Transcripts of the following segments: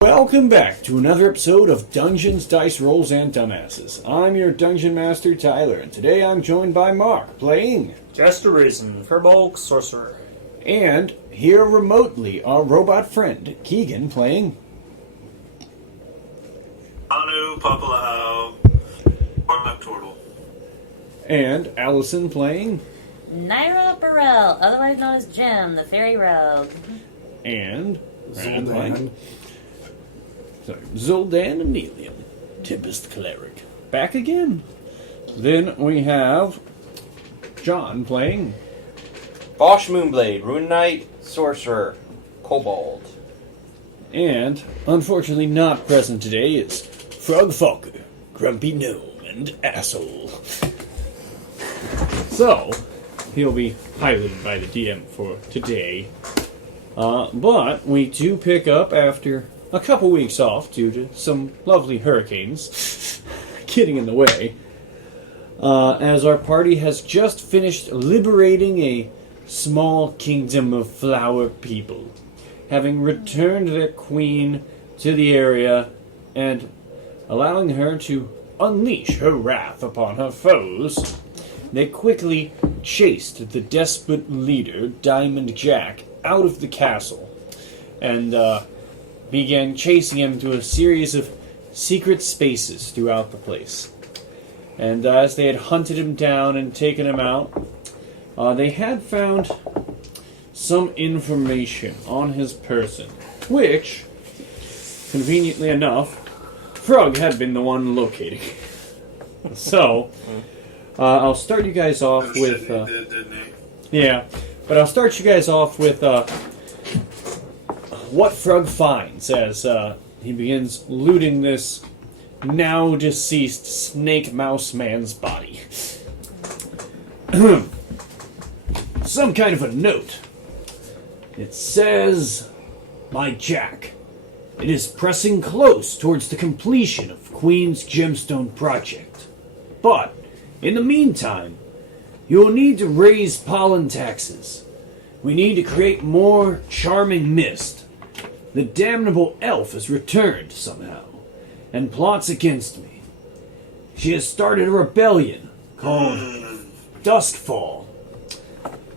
Welcome back to another episode of Dungeons, Dice Rolls, and Dumbasses. I'm your Dungeon Master, Tyler, and today I'm joined by Mark, playing... Jester Reason, Firbolg Sorcerer. And, here remotely, our robot friend, Keegan, playing... Anu Papalao, Portland Turtle. And Allison, playing... Naira Burrell, otherwise known as Jim, the Fairy Rogue. And... Zoldan. Zoldan Anelium, Tempest Cleric. Back again. Then we have... John, playing... Bosch Moonblade, Rune Knight, Sorcerer, Kobold. And, unfortunately not present today, is Frog Falker, Grumpy Gnome, and Asshole. So, he'll be piloted by the DM for today. But we do pick up after a couple weeks off due to some lovely hurricanes getting in the way. As our party has just finished liberating a small kingdom of flower people, having returned their queen to the area and allowing her to unleash her wrath upon her foes, they quickly chased the desperate leader, Diamond Jack, out of the castle and began chasing him to a series of secret spaces throughout the place. And as they had hunted him down and taken him out, they had found some information on his person, which, conveniently enough, Frog had been the one locating. So, I'll start you guys off with... yeah, but I'll start you guys off with what Frog finds as he begins looting this now deceased Snake Mouse Man's body. Some kind of a note. It says, "My Jack, it is pressing close towards the completion of Queen's Gemstone project. But, in the meantime, you will need to raise pollen taxes. We need to create more charming mist. The damnable elf has returned somehow, and plots against me. She has started a rebellion called Duskfall.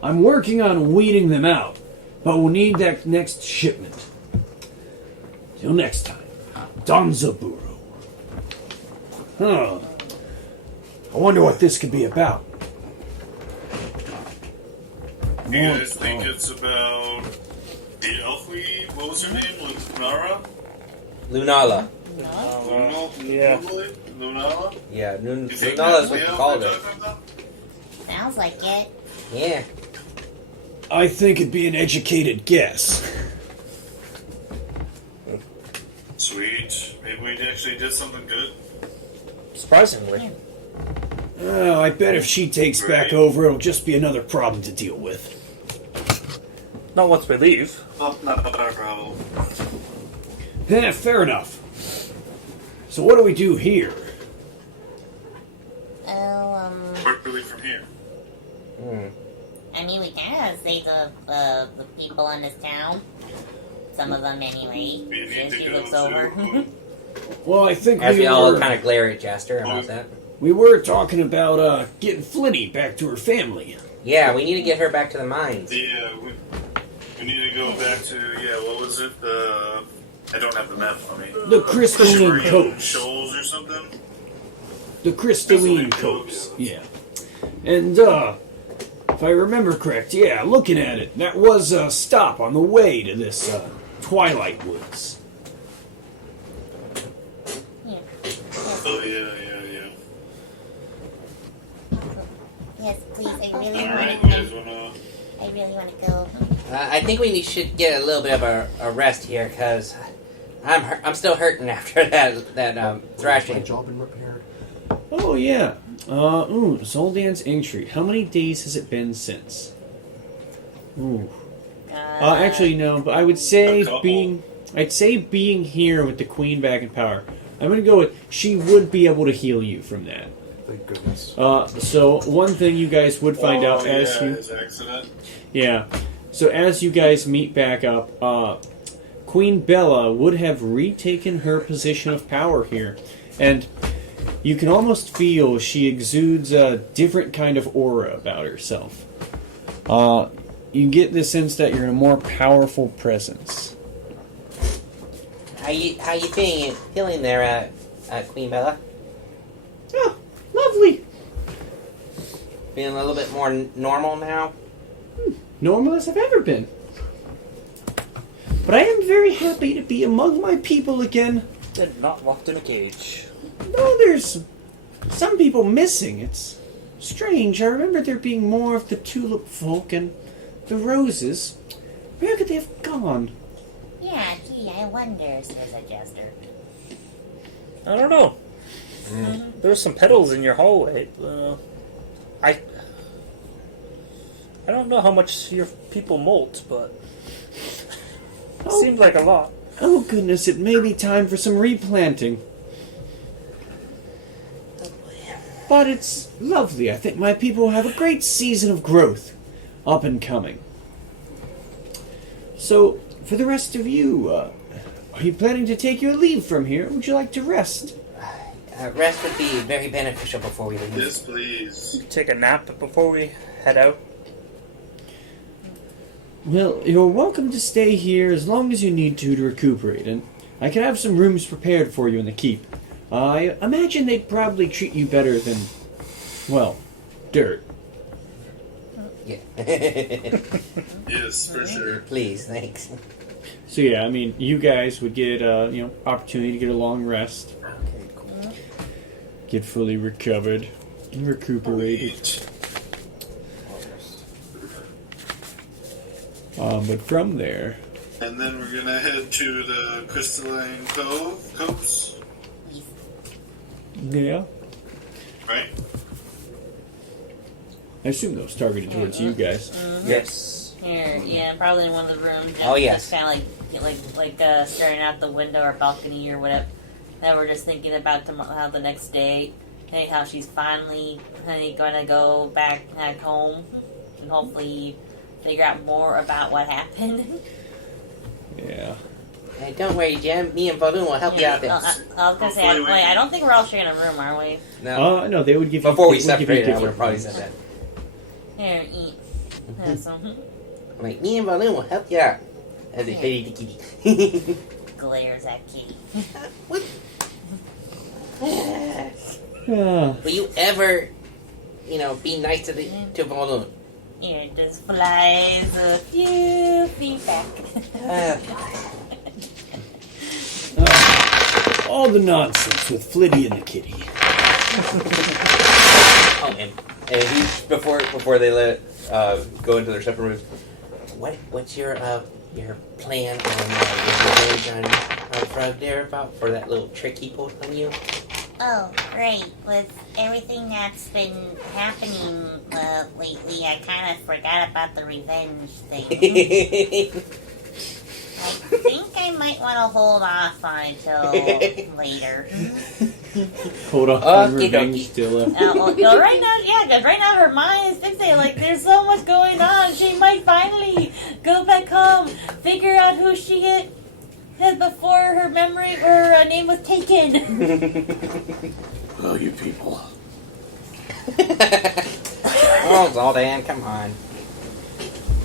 I'm working on weeding them out, but we'll need that next shipment. Till next time, Donzaburo." Huh. I wonder what this could be about. You guys think it's about the elf what was her name? Lunara? Lunala. Yeah. Lunala? Yeah, You think Lunala is that's what the you elf called we're it. talking about? Sounds like it. Yeah. I think it'd be an educated guess. Sweet. Maybe we actually did something good. Surprisingly. I bet if she takes back over, it'll just be another problem to deal with. Not once we leave. Well, not our problem. Fair enough. So what do we do here? Where do we from here? I mean, we can save the people in this town. Some of them, anyway. We need As to she go looks to... over. Well, I think As we all were, kind of glare at Jester about that. we were talking about getting Flinny back to her family. Yeah, we need to get her back to the mines. Yeah, we need to go back to, what was it? I don't have the map on me. The crystalline Shimmering coats. Shoals or something? The crystalline Crystalline coats. coats. Yeah. And, if I remember correct, looking at it, that was a stop on the way to this, Twilight Woods. Yeah. Oh, yeah. Yes, please. I really Alright, you guys want wanna... I really want to go. I think we should get a little bit of a rest here, because I'm still hurting after that thrashing. My job been repaired. Oh, yeah. Zoldan's Inktree. How many days has it been since? Ooh. Actually, no, but I would say A couple. being here with the Queen back in power. I'm gonna go with she would be able to heal you from that. Thank goodness. So one thing you guys would find out as you... his accident. Yeah. So as you guys meet back up, Queen Bella would have retaken her position of power here. And you can almost feel she exudes a different kind of aura about herself. You get the sense that you're in a more powerful presence. How you feeling there, Queen Bella? Oh, lovely. Feeling a little bit more normal now? Normal as I've ever been. But I am very happy to be among my people again. Did not locked in a cage. Though there's some people missing. It's strange. I remember there being more of the tulip folk and the roses. Where could they have gone? Yeah, gee, I wonder, says a jester. I don't know. There's some petals in your hallway. I don't know how much your people molt, but it seemed like a lot. Oh goodness, it may be time for some replanting. But it's lovely. I think my people have a great season of growth up and coming. So, for the rest of you, are you planning to take your leave from here? Or would you like to rest? Rest would be very beneficial before we leave. Yes, please. Take a nap before we head out. Well, you're welcome to stay here as long as you need to recuperate, and I can have some rooms prepared for you in the keep. I imagine they'd probably treat you better than, well, dirt. Yeah. Yes, for sure. Please, thanks. So yeah, I mean, you guys would get, opportunity to get a long rest, Okay, cool. get fully recovered, and recuperated. But from there, And then we're gonna head to the Crystalline Coves, yeah, right? I assume that was targeted towards you guys. Yes. Here, yeah, probably in one of the rooms. Just, Oh, yes. Just kind of like staring out the window or balcony or whatever. That we're just thinking about how the next day, hey, how she's finally going to go back home and hopefully figure out more about what happened. Yeah. Hey, don't worry, Jim. Me and Balloon will help you out there. I was going to say, I don't think we're all sharing a room, are we? No. No, they would give Before you. we they would give you separated, I would have different probably ones. said that. Here, eat. Yeah, so, I'm like, me and Balloon will help you out. As a baby kitty. glares at Kitty. What? Ah, Will you ever, be nice to Balloon? Here, just flies a few feet back. all the nonsense with Flitty and the kitty. Oh, and he, before they go into their separate rooms, what's your plan on your revenge on Frog there about for that little trick he pulled on you? Oh, great. With everything that's been happening lately, I kind of forgot about the revenge thing. I think I might want to hold off on it till later. Hold on, on Okie revenge dokie. still. Well, right now, yeah, because right now her mind is fixated. Like, there's so much going on. She might finally go back home, figure out who she is before her name was taken. Oh, you people. Oh, Zoldan, come on.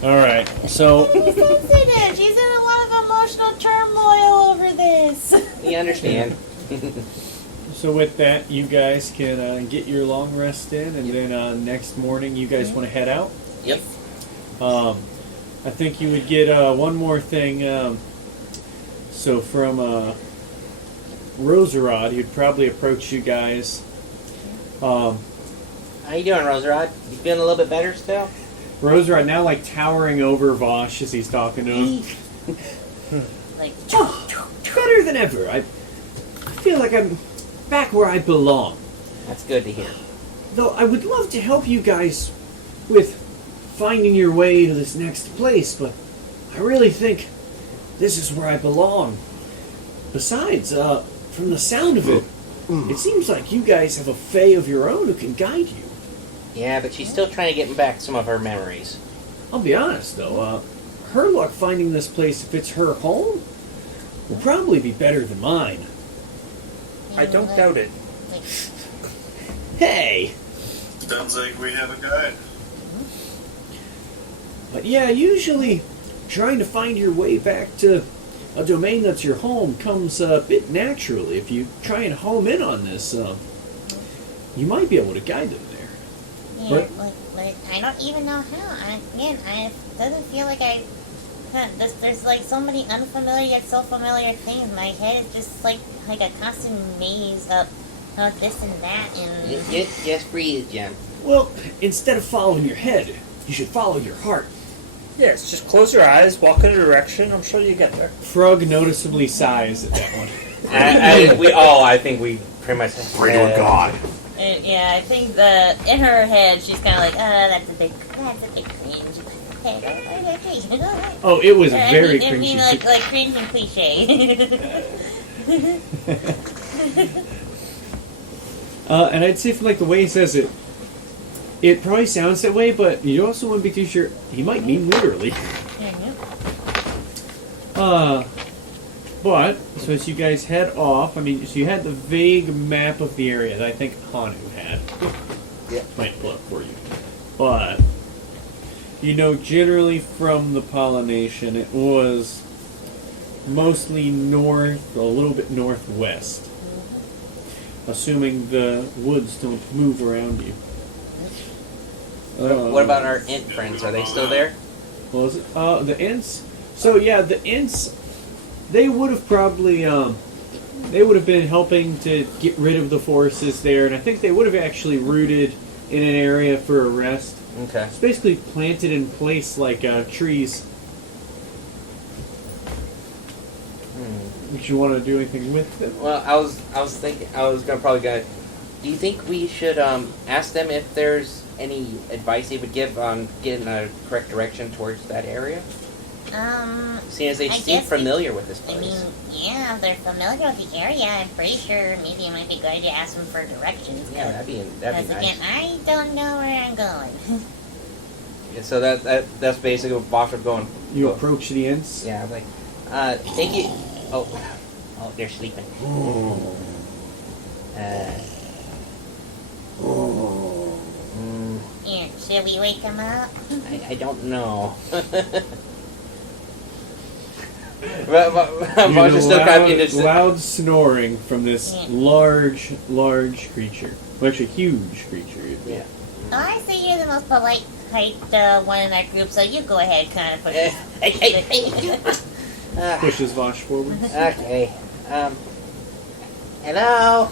All right, so She's sensitive. She's in a lot of emotional turmoil over this. We understand. so with that, you guys can get your long rest in, and then next morning, you guys want to head out. Yep. I think you would get one more thing. So from Roserod, he'd probably approach you guys. How you doing, Roserod? You feeling a little bit better still? Roserod now like towering over Vosh as he's talking to him. Like, Better than ever. I feel like I'm back where I belong. That's good to hear. Though I would love to help you guys with finding your way to this next place, but I really think this is where I belong. Besides, from the sound of it, it seems like you guys have a fae of your own who can guide you. Yeah, but she's still trying to get back some of her memories. I'll be honest, though, her luck finding this place if it's her home, will probably be better than mine. I don't doubt it. Hey! Sounds like we have a guide. But yeah, usually trying to find your way back to a domain that's your home comes a bit naturally. If you try and home in on this, you might be able to guide them there. Yeah, but I don't even know how. It doesn't feel like there's like so many unfamiliar yet so familiar things. My head is just like a constant maze of this and that and... Just breathe, Jim. Well, instead of following your head, you should follow your heart. Yes, just close your eyes, walk in a direction. I'm sure you get there. Frog noticeably sighs at that one. I think we pretty much... Pray to a god. Yeah, I think in her head she's kind of like, that's a big cringe. Oh, it was very I mean, cringy. like cringe and cliche. And I'd say from like the way he says it, it probably sounds that way, but you also wouldn't be too sure. He might mean literally. But so as you guys head off, so you had the vague map of the area that I think Hanu had. Yeah. Might pull up for you. But generally from the pollination, it was mostly north, a little bit northwest. Assuming the woods don't move around you. What about our ant friends? Are they still there? What was it? The Ints? So yeah, the Ints, they would have probably, they would have been helping to get rid of the forces there, and I think they would have actually rooted in an area for a rest. Okay. It's basically planted in place like trees. Would you want to do anything with them? Well, I was thinking I was probably gonna. Do you think we should ask them if there's any advice they would give on getting a correct direction towards that area? Seeing as they seem familiar with this place. I mean, yeah, if they're familiar with the area, I'm pretty sure maybe it might be good to ask them for directions. Yeah, that'd be Because nice. again, I don't know where I'm going. Yeah, so that's basically what Bosch was going. You approach the Ints? Yeah, I'm like, thank you. Oh, they're sleeping. Here, should we wake them up? I don't know. but Bosch is still kind of into loud snoring from this large creature. Well, actually, huge creature. Yeah. Oh, I say you're the most polite one in our group, so you go ahead, kind of push. Hey. Pushes Vosh forward. Okay. Hello.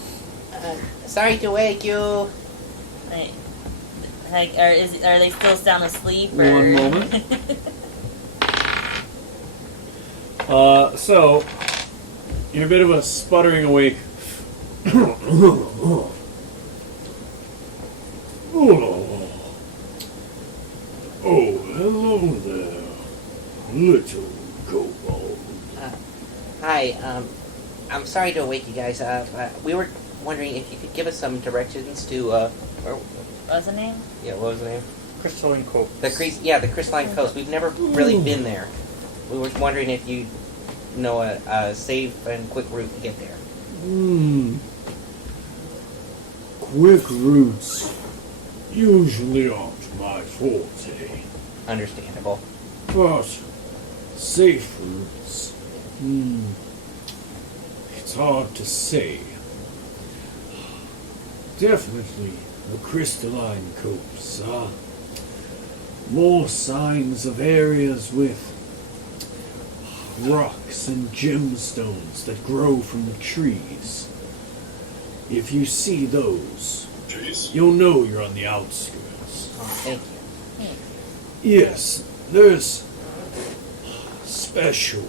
Sorry to wake you. Are they still sound asleep? Or? One moment. So you're a bit of a sputtering awake. Oh, hello there, little kobold. Hi. I'm sorry to wake you guys up. We were wondering if you could give us some directions to What's the name? Yeah, what was the name? Crystalline Cove. The Crystalline Coast. We've never really been there. We were wondering if you know a safe and quick route to get there. Quick routes usually aren't my forte. Understandable. But safe routes, it's hard to say. Definitely the crystalline coves, more signs of areas with rocks and gemstones that grow from the trees. If you see those, you'll know you're on the outskirts. Oh, thank you. Yes, there's special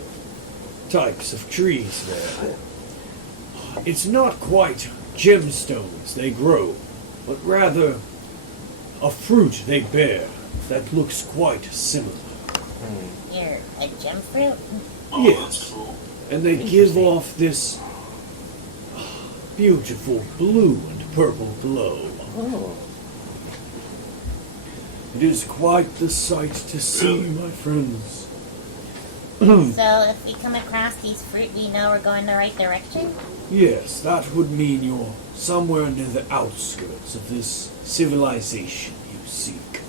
types of trees there. It's not quite gemstones they grow, but rather a fruit they bear that looks quite similar. You're a gem fruit? Yes, and they give off this beautiful blue and purple glow. Oh. It is quite the sight to see, my friends. So if we come across these fruit, we know we're going the right direction? Yes, that would mean you're somewhere near the outskirts of this civilization you seek.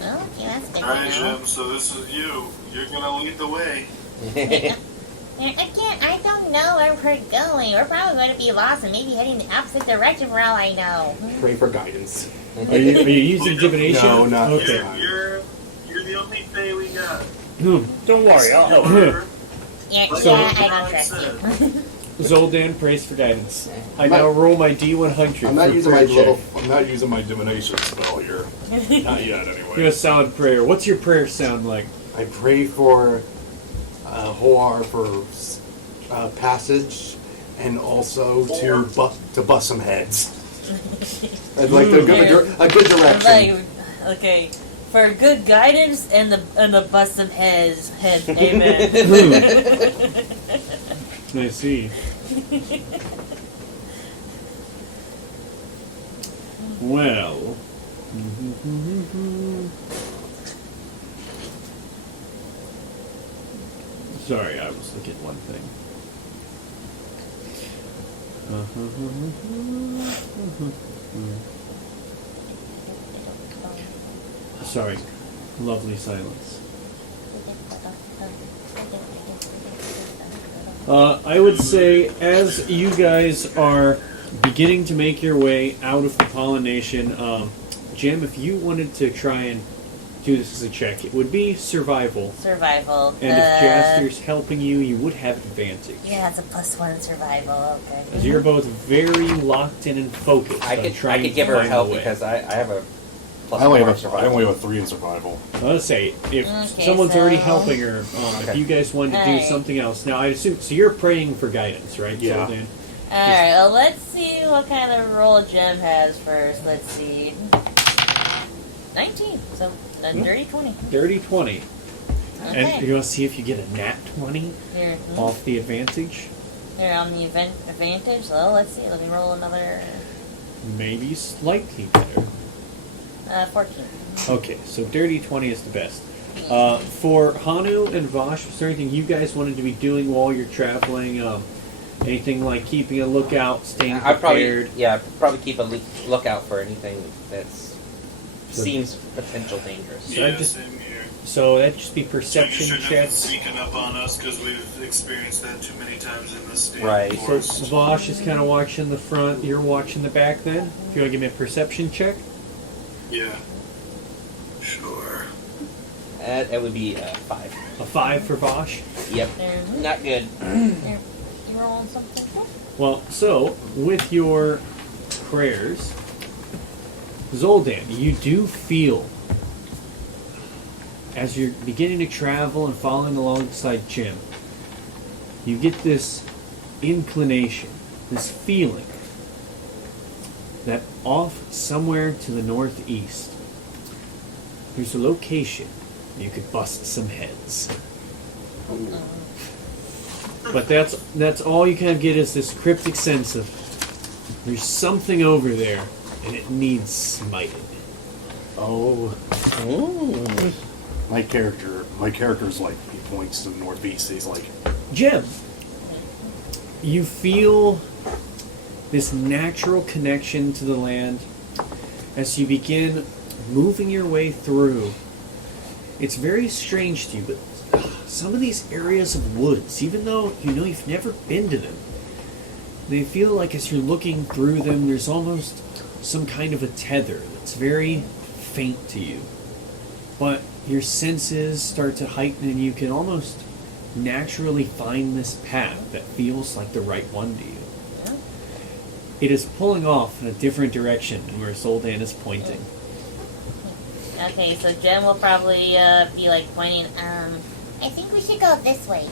Oh, okay, that's good to Alright, know. Jim, so this is you. You're gonna lead the way. Again, I don't know where we're going. We're probably going to be lost and maybe heading the opposite direction for all I know. Pray for guidance. Are you using divination? No, not Okay. You're the only Fae we got. Don't worry, I'll help. However, Yeah, So- yeah, I don't trust you. Zoldan, praise for guidance. I now roll my D100. I'm not for using my prayer check. little. I'm not using my divination spell here. Not yet, You're anyway. gonna sound prayer. What's your prayer sound like? I pray for Hoar for passage, and also to bust some heads. I'd like to give a good direction. Okay, for good guidance and the bust of heads. Amen. I see. Well. Sorry, I was looking at one thing. Sorry. Lovely silence. I would say, as you guys are beginning to make your way out of the pollination, Jim, if you wanted to try and do this as a check, it would be survival. Survival. And if Jaster's helping you, you would have advantage. Yeah, it's a +1 survival. Okay. As you're both very locked in and focused I on could trying give to her find help the way. because I have a I only +4 have survival. a 3 in survival. Let's say if Okay, someone's already so- helping her, if Okay. you guys wanted to do Alright. something else. Now I assume so. You're praying for guidance, right? Yeah. Zoldan? Alright, well, let's see what kind of roll Gem has first. Let's see. 19. So, a dirty 20. Dirty 20. And Okay. you're gonna see if you get a nat 20 Here, off the advantage. here on the advantage. So, let's see. Let me roll another Maybe slightly better. 14. Okay, so dirty 20 is the best. For Hanu and Vosh, is there anything you guys wanted to be doing while you're traveling? Anything like keeping a lookout, staying I'd prepared? probably keep a lookout for anything that's seems potential dangerous. So I Yeah, just- same here. So that'd just be So you perception shouldn't have been checks. sneaking up on us because we've experienced that too many times in this state. Right. So Forest. Vosh is kind of watching the front, you're watching the back then? If you want to give me a perception check? Yeah. Sure. That would be 5. A 5 for Vosh? Yep. Mhm. Not good. Here, you rolling something? Well, so, with your prayers, Zoldan, you do feel, as you're beginning to travel and following alongside Jim, you get this inclination, this feeling, that off somewhere to the northeast, there's a location you could bust some heads. But that's all you kind of get is this cryptic sense of there's something over there and it needs smiting. Oh. My character's like, he points to the northeast. He's like, Jim, you feel this natural connection to the land as you begin moving your way through. It's very strange to you, but some of these areas of woods, even though you know you've never been to them, they feel like as you're looking through them, there's almost some kind of a tether that's very faint to you. But your senses start to heighten and you can almost naturally find this path that feels like the right one to you. Yeah. It is pulling off in a different direction than where Zoldan is pointing. Okay, so Gem will probably be like pointing. I think we should go this way.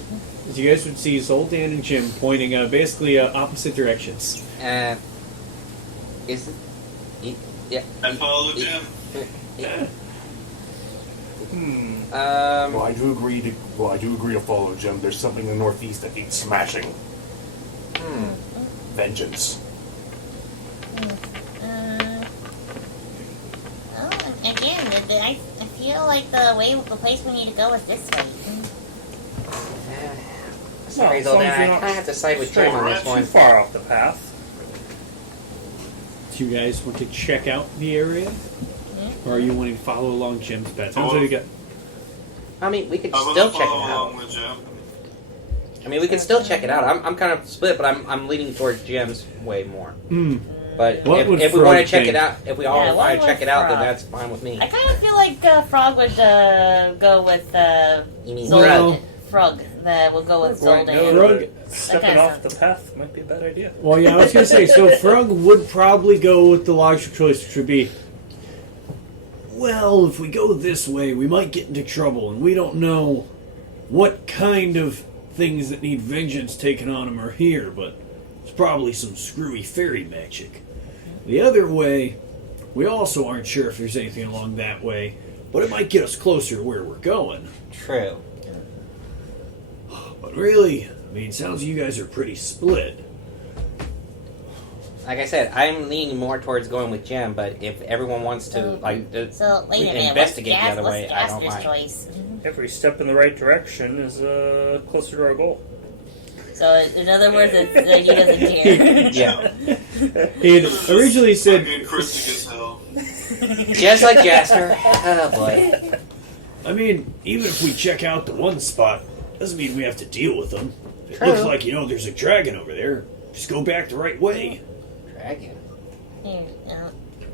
As you guys would see Zoldan and Jim pointing basically opposite directions. Is it? Yeah. I follow Jim. well, I do agree to follow Jim. There's something in the northeast that needs smashing. Vengeance. Oh, again, I feel like the place we need to go is this way. Sorry, as long Zoldan, as I you're kind not of have to side with straying Jim on this too one. far off the path. Do you guys want to check out the area? Or are you wanting to follow along Jim's path? Sounds like you got... I mean, we could I'm still gonna check it follow out. along with Jim. I mean, we can still check it out. I'm kind of split, but I'm leaning towards Jim's way more. But What would if we want to Frog check think? it out, if we all Yeah, want what to check would it out, then Frog? that's fine with me. I kind of feel like Frog would go with You mean Well- Frog? Frog. We'll go with Right now, Zoldan. Frog- stepping Okay, off so- the path might be a bad idea. Well, yeah, I was going to say, so Frog would probably go with the logical choice, which would be, well, if we go this way, we might get into trouble, and we don't know what kind of things that need vengeance taken on them are here, but it's probably some screwy fairy magic. The other way, we also aren't sure if there's anything along that way, but it might get us closer to where we're going. True. But really, I mean, it sounds like you guys are pretty split. Like I said, I'm leaning more towards going with Jim, but if everyone wants to, So wait a minute. investigate the other what's way, I don't Jasper's mind. choice? Every step in the right direction is closer to our goal. So in other words, it's, he doesn't care. Yeah. It originally said, Fucking cryptic as hell. Just like Jasper. Oh boy. I mean, even if we check out the one spot, doesn't mean we have to deal with them. It True. looks like, there's a dragon over there. Just go back the right way. Dragon. Here,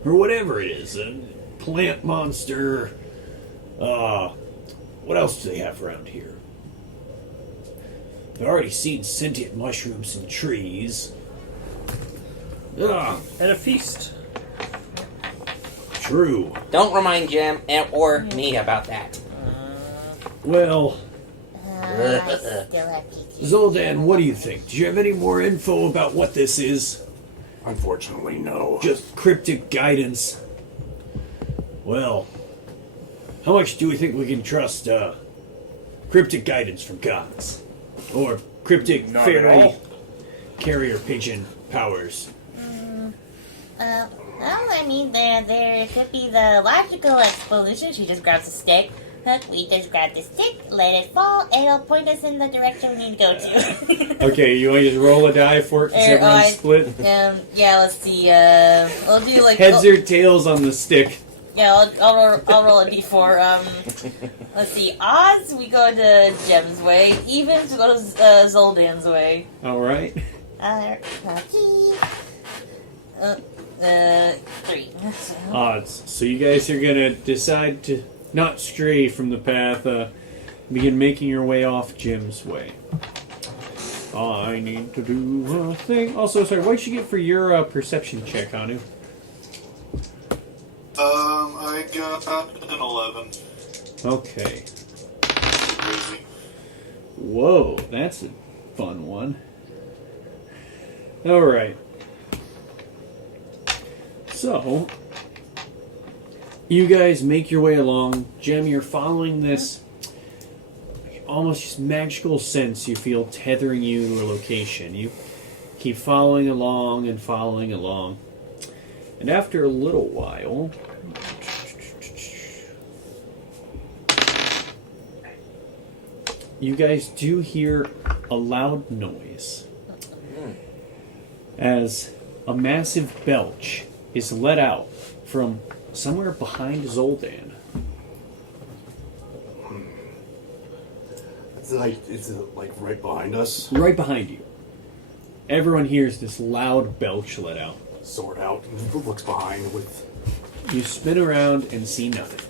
Or whatever it is. A plant monster. What else do they have around here? I've already seen sentient mushrooms and trees. Ah, And a feast. true. Don't remind Jim or me about that. Well, I still have PTSD. Zoldan, what do you think? Do you have any more info about what this is? Unfortunately, no. Just cryptic guidance. Well, how much do we think we can trust cryptic guidance from gods? Or cryptic Not at fairy all. carrier pigeon powers? Well, I mean, there could be the logical explanation. She just grabs a stick. Look, we just grab the stick, let it fall, and it'll point us in the direction we need to go to. Okay, you want to just roll a die for it because everyone's split? Yeah, let's see. We'll do like Heads or tails on the stick? yeah. I'll roll a d4. Let's see. Odds we go to Jem's way. Evens we go to Zoldan's way. All right. Okay. 3. Odds. So you guys are gonna decide to not stray from the path. Begin making your way off Jim's way. I need to do a thing. Also, sorry, what did you get for your perception check, Anu? I got an 11. Okay. Crazy. Whoa, that's a fun one. Alright. So, you guys make your way along. Jem, you're following this almost just magical sense you feel tethering you to a location. You keep following along and following along. And after a little while, you guys do hear a loud noise as a massive belch is let out from somewhere behind Zoldan. Is it like right behind us? Right behind you. Everyone hears this loud belch let out. Sword out and looks behind with. You spin around and see nothing.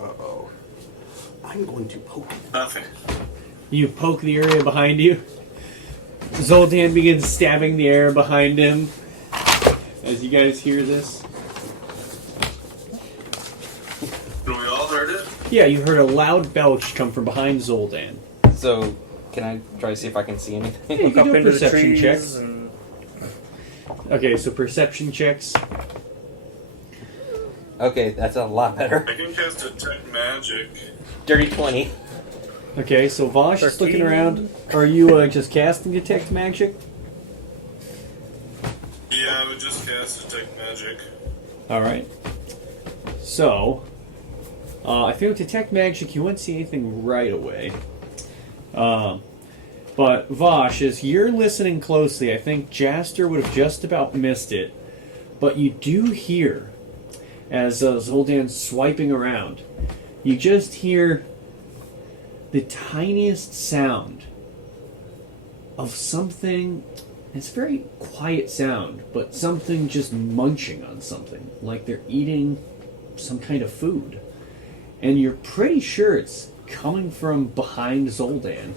Uh-oh. I'm going to poke it. Nothing. You poke the area behind you. Zoltan begins stabbing the air behind him. As you guys hear this. We all heard it? Yeah, you heard a loud belch come from behind Zoldan. So, can I try to see if I can see anything? Yeah, you Look can up do a into the perception trees check. and Okay, so perception checks. Okay, that's a lot better. I can cast detect magic. Dirty 20. Okay, so Vosh is 13. looking around. Are you just casting Detect Magic? Yeah, I would just cast detect magic. Alright. So, I think with Detect Magic, you wouldn't see anything right away. But Vosh, as you're listening closely, I think Jaster would have just about missed it. But you do hear, as Zoldan's swiping around, you just hear the tiniest sound of something. It's a very quiet sound, but something just munching on something, like they're eating some kind of food. And you're pretty sure it's coming from behind Zoldan.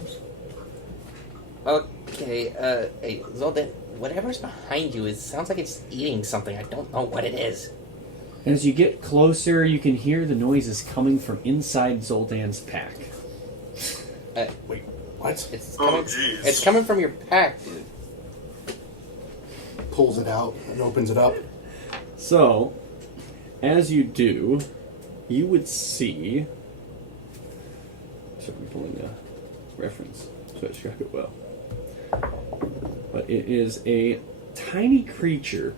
Okay, hey, Zoldan, whatever's behind you, it sounds like it's eating something. I don't know what it is. As you get closer, you can hear the noises coming from inside Zoldan's pack. Wait, what? It's Oh, coming, jeez. it's coming from your pack, dude. Pulls it out and opens it up. So, as you do, you would see... Sorry, I'm pulling the reference so I describe it well. But it is a tiny creature,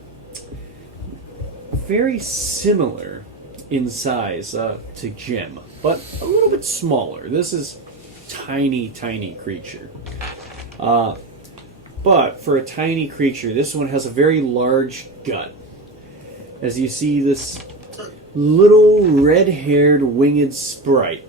very similar in size to Jim, but a little bit smaller. This is tiny, tiny creature. But for a tiny creature, this one has a very large gut. As you see this little red-haired winged sprite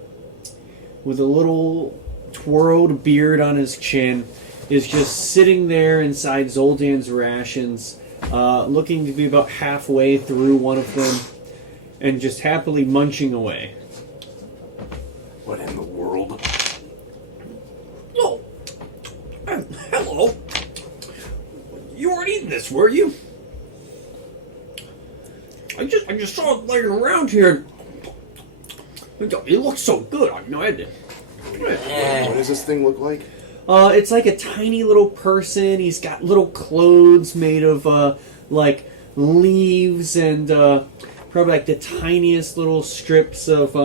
with a little twirled beard on his chin is just sitting there inside Zoldan's rations, looking to be about halfway through one of them and just happily munching away. What in the world? Oh, hello. You weren't eating this, were you? I just saw it laying around here. It looks so good. I know I did. What does this thing look like? It's like a tiny little person. He's got little clothes made of like leaves and probably like the tiniest little strips of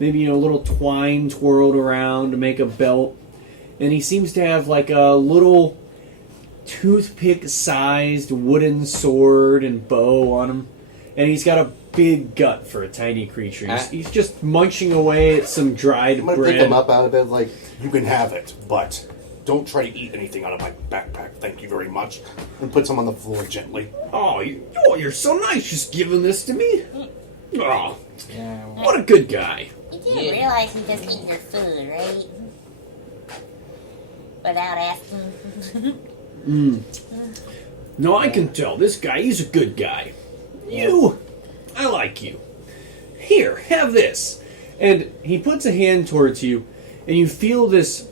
maybe little twine twirled around to make a belt. And he seems to have like a little toothpick-sized wooden sword and bow on him. And he's got a big gut for a tiny creature. He's just munching away at some dried I'm gonna bread. pick him up out of bed like, you can have it, but don't try to eat anything out of my backpack. Thank you very much. And puts him on the floor gently. Oh, you're so nice just giving this to me. Oh, Yeah. what a good guy. You didn't realize he just eat your food, right? Without asking. No, I can tell. This guy, he's a good guy. I like you. Here, have this. And he puts a hand towards you, and you feel this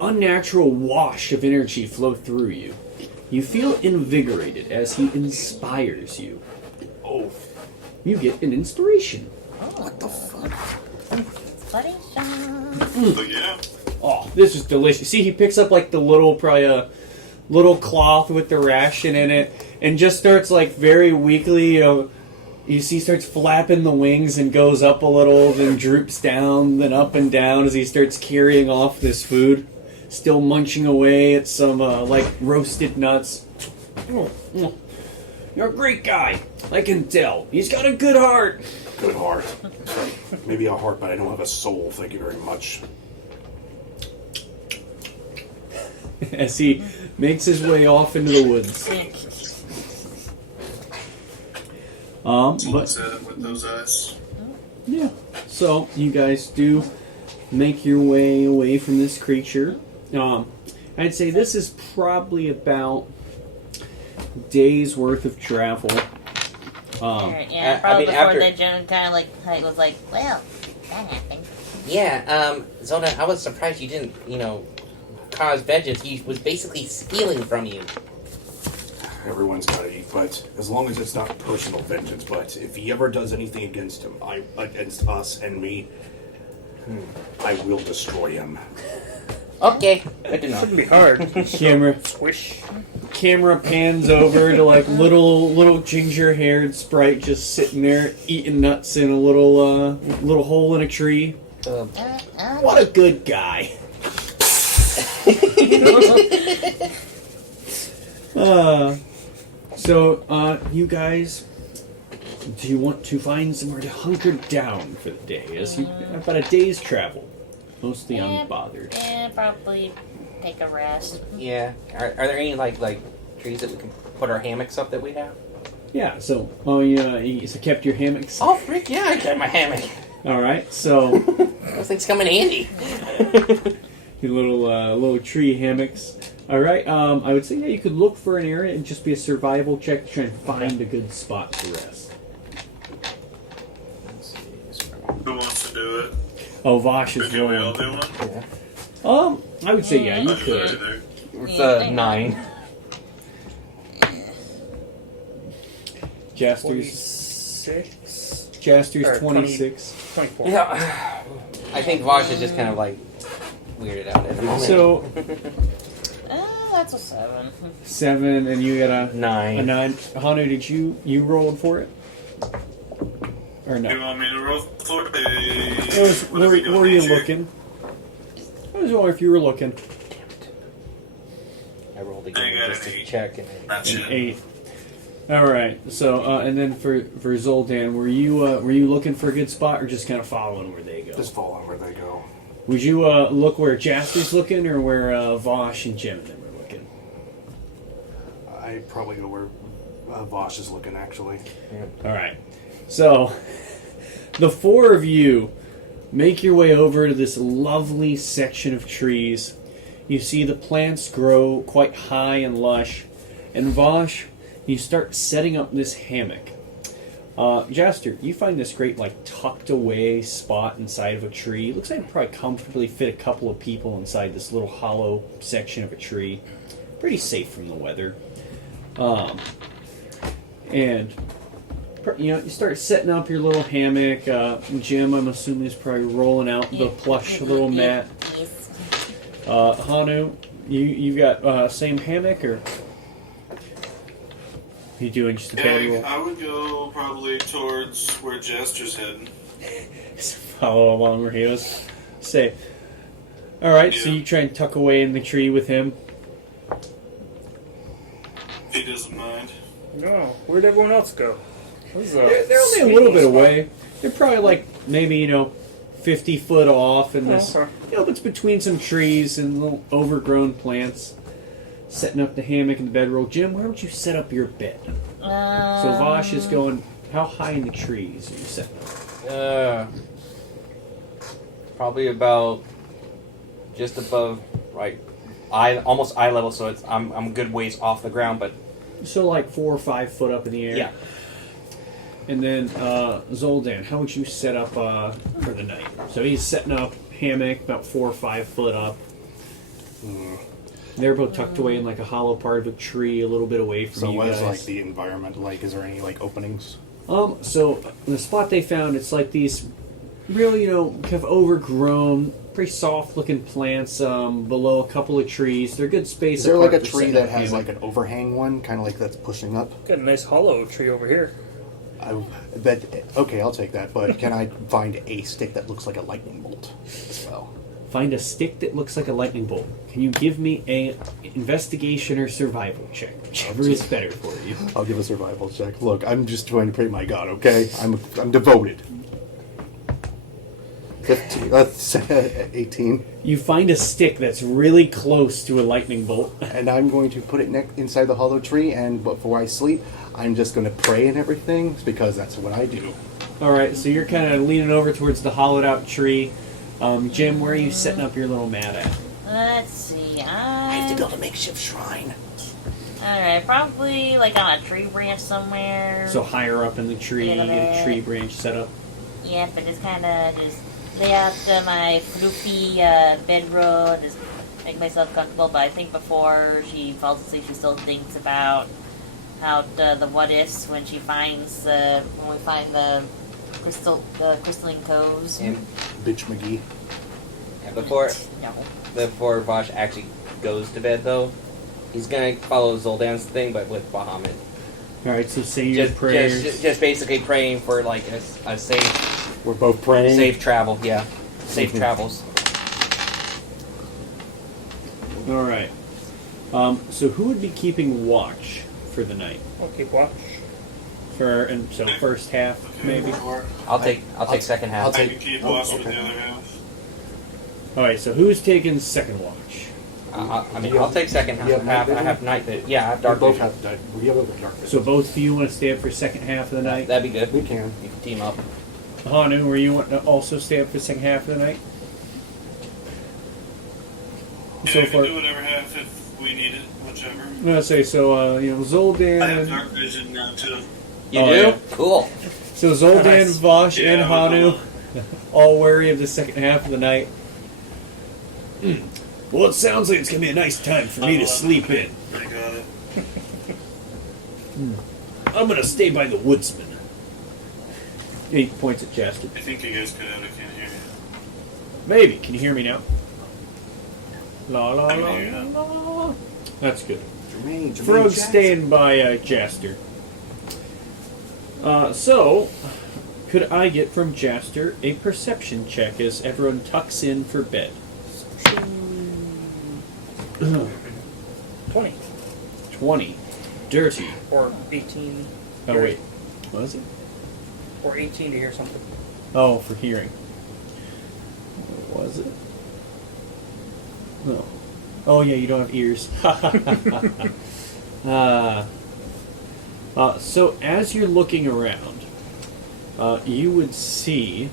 unnatural wash of energy flow through you. You feel invigorated as he inspires you. Oh, you get an inspiration. What the fuck? Buddy Sean. But yeah. Oh, this is delicious. See, he picks up like the little, probably little cloth with the ration in it, and just starts like very weakly, you see, starts flapping the wings and goes up a little, then droops down, then up and down as he starts carrying off this food, still munching away at some like roasted nuts. You're a great guy. I can tell. He's got a good heart. Good heart. Maybe a heart, but I don't have a soul. Thank you very much. As he makes his way off into the woods. But Said with those eyes. yeah, so you guys do make your way away from this creature. I'd say this is probably about a day's worth of travel. Yeah, I probably mean, before after- that, Jen kind of like was like, well, that happened. Yeah, Zoldan, I was surprised you didn't, cause vengeance. He was basically stealing from you. Everyone's got to eat, but as long as it's not personal vengeance. But if he ever does anything against him, against us and me, I will destroy him. Okay, good to know. Shouldn't be hard. Camera Squish. camera pans over to like little ginger-haired sprite just sitting there eating nuts in a little hole in a tree. What a good guy. So, you guys, do you want to find somewhere to hunker down for the day? As you about a day's travel. Mostly unbothered. Yeah, probably take a rest. Yeah. Are there any like trees that we can put our hammocks up that we have? Yeah, so, you kept your hammocks? Oh, frick, yeah, I got my hammock. Alright, so, Those things come in handy. your little tree hammocks. Alright, I would say, yeah, you could look for an area and just be a survival check to try and find a good spot to rest. Who wants to do it? Oh, Vosh is Can we all going. do one? Yeah. I would say, yeah, you I'll do could. either. It's Yeah. 9. Jaster's 26? Or 26. 24. Yeah. I think Vosh is just kind of like weirded out at the moment. So, That's a 7. 7, and you got a 9. 9. Hanu, did you rolled for it? Or Do you no? want me to roll for it? Where were you looking? I was wondering if you were looking. I rolled I again got just an to 8. check. And That's An it. 8. All right. So, and then for Zoldan, were you looking for a good spot or just kind of following where they go? Just following where they go. Would you look where Jasper's looking or where Vosh and Jim and them are looking? I probably go where Vosh is looking, actually. All right. So, the 4 of you make your way over to this lovely section of trees. You see the plants grow quite high and lush. And Vosh, you start setting up this hammock. Jaster, you find this great, tucked away spot inside of a tree. It looks like it probably comfortably fit a couple of people inside this little hollow section of a tree. Pretty safe from the weather. And you start setting up your little hammock. Jim, I'm assuming, is probably rolling out the plush little mat. Yes. Hanu, you got same hammock, or you doing just a bed roll? I would go probably towards where Jester's heading. Follow along where he was. Say, all right. So Yeah. you try and tuck away in the tree with him. If he doesn't mind. No, where'd everyone else go? This is They're only a little bit away. They're probably maybe 50 foot off, and this Okay. it's between some trees and little overgrown plants. Setting up the hammock and the bedroll. Jim, where would you set up your bed? So Vosh is going. How high in the trees are you setting up? Probably about just above, almost eye level. So I'm a good ways off the ground, but So 4 or 5 foot up in the air. yeah. And then Zoldan, how would you set up for the night? So he's setting up hammock about 4 or 5 foot up. They're both tucked away in a hollow part of a tree, a little bit away from So you what guys. is the environment like? Is there any openings? So the spot they found, it's these really, kind of overgrown, pretty soft-looking plants below a couple of trees. They're good space. Is there apart a for tree setting that up has hammock. an overhang one, kind of that's pushing up? got a nice hollow tree over here. Okay, I'll take that. But can I find a stick that looks like a lightning bolt as well? Find a stick that looks like a lightning bolt. Can you give me a investigation or survival check? Whichever is better for you. I'll give a survival check. Look, I'm just trying to pray my God. Okay, I'm devoted. 15. That's 18. You find a stick that's really close to a lightning bolt. And I'm going to put it inside the hollow tree, and before I sleep, I'm just going to pray and everything, because that's what I do. All right, so you're kind of leaning over towards the hollowed-out tree. Jim, where are you setting up your little mat at? Let's see. I have to build a makeshift shrine. Alright, probably on a tree branch somewhere. So higher up in the tree, you get a tree branch set up. Yeah, but just kind of just lay out my floofy bedroll, just make myself comfortable. But I think before she falls asleep, she still thinks about how the what ifs when she finds when we find the crystalline coves. And, Bitch McGee. and before No. Vosh actually goes to bed, though, he's gonna follow Zoldan's thing, but with Bahamut. All right, so say your Just, prayers. just basically praying for a safe We're both praying. safe travel. Yeah, safe travels. All right. So who would be keeping watch for the night? I'll keep watch. So first half, maybe. Or I'll take second half. I'll I take- can keep oh, watch with okay. the other half. Alright, so who's taking second watch? I mean, I'll take second half. You have night I vision? have night vision. Yeah, I have We dark both vision. have dark. We have dark vision. So both of you want to stay up for second half of the night? That'd be good. We can. You can team up. Hanu, were you wanting to also stay up for second half of the night? Yeah, So I can far, do whatever half if we need it, whichever. I'm gonna say so. Zoldan. I have dark vision now too. You Oh, do? yeah. Cool. So Zoldan, Nice. Vosh, Yeah, and I'm Hanu, alone. all wary of the second half of the night. Well, it sounds like it's gonna be a nice time for me to sleep in. I got it. I'm gonna stay by the woodsman. He points at Jasper. I think you guys cut out. I can't hear you. Maybe. Can you hear me now? La la I can la hear you la. La. That's good. Jermaine Frog's Jackson. staying by Jaster. So, could I get from Jaster a perception check as everyone tucks in for bed? 20 20. Dirty. or 18 Oh, wait. Was it? or 18 to hear something. Oh, for hearing. Was it? No. Oh, yeah, you don't have ears. So, as you're looking around, you would see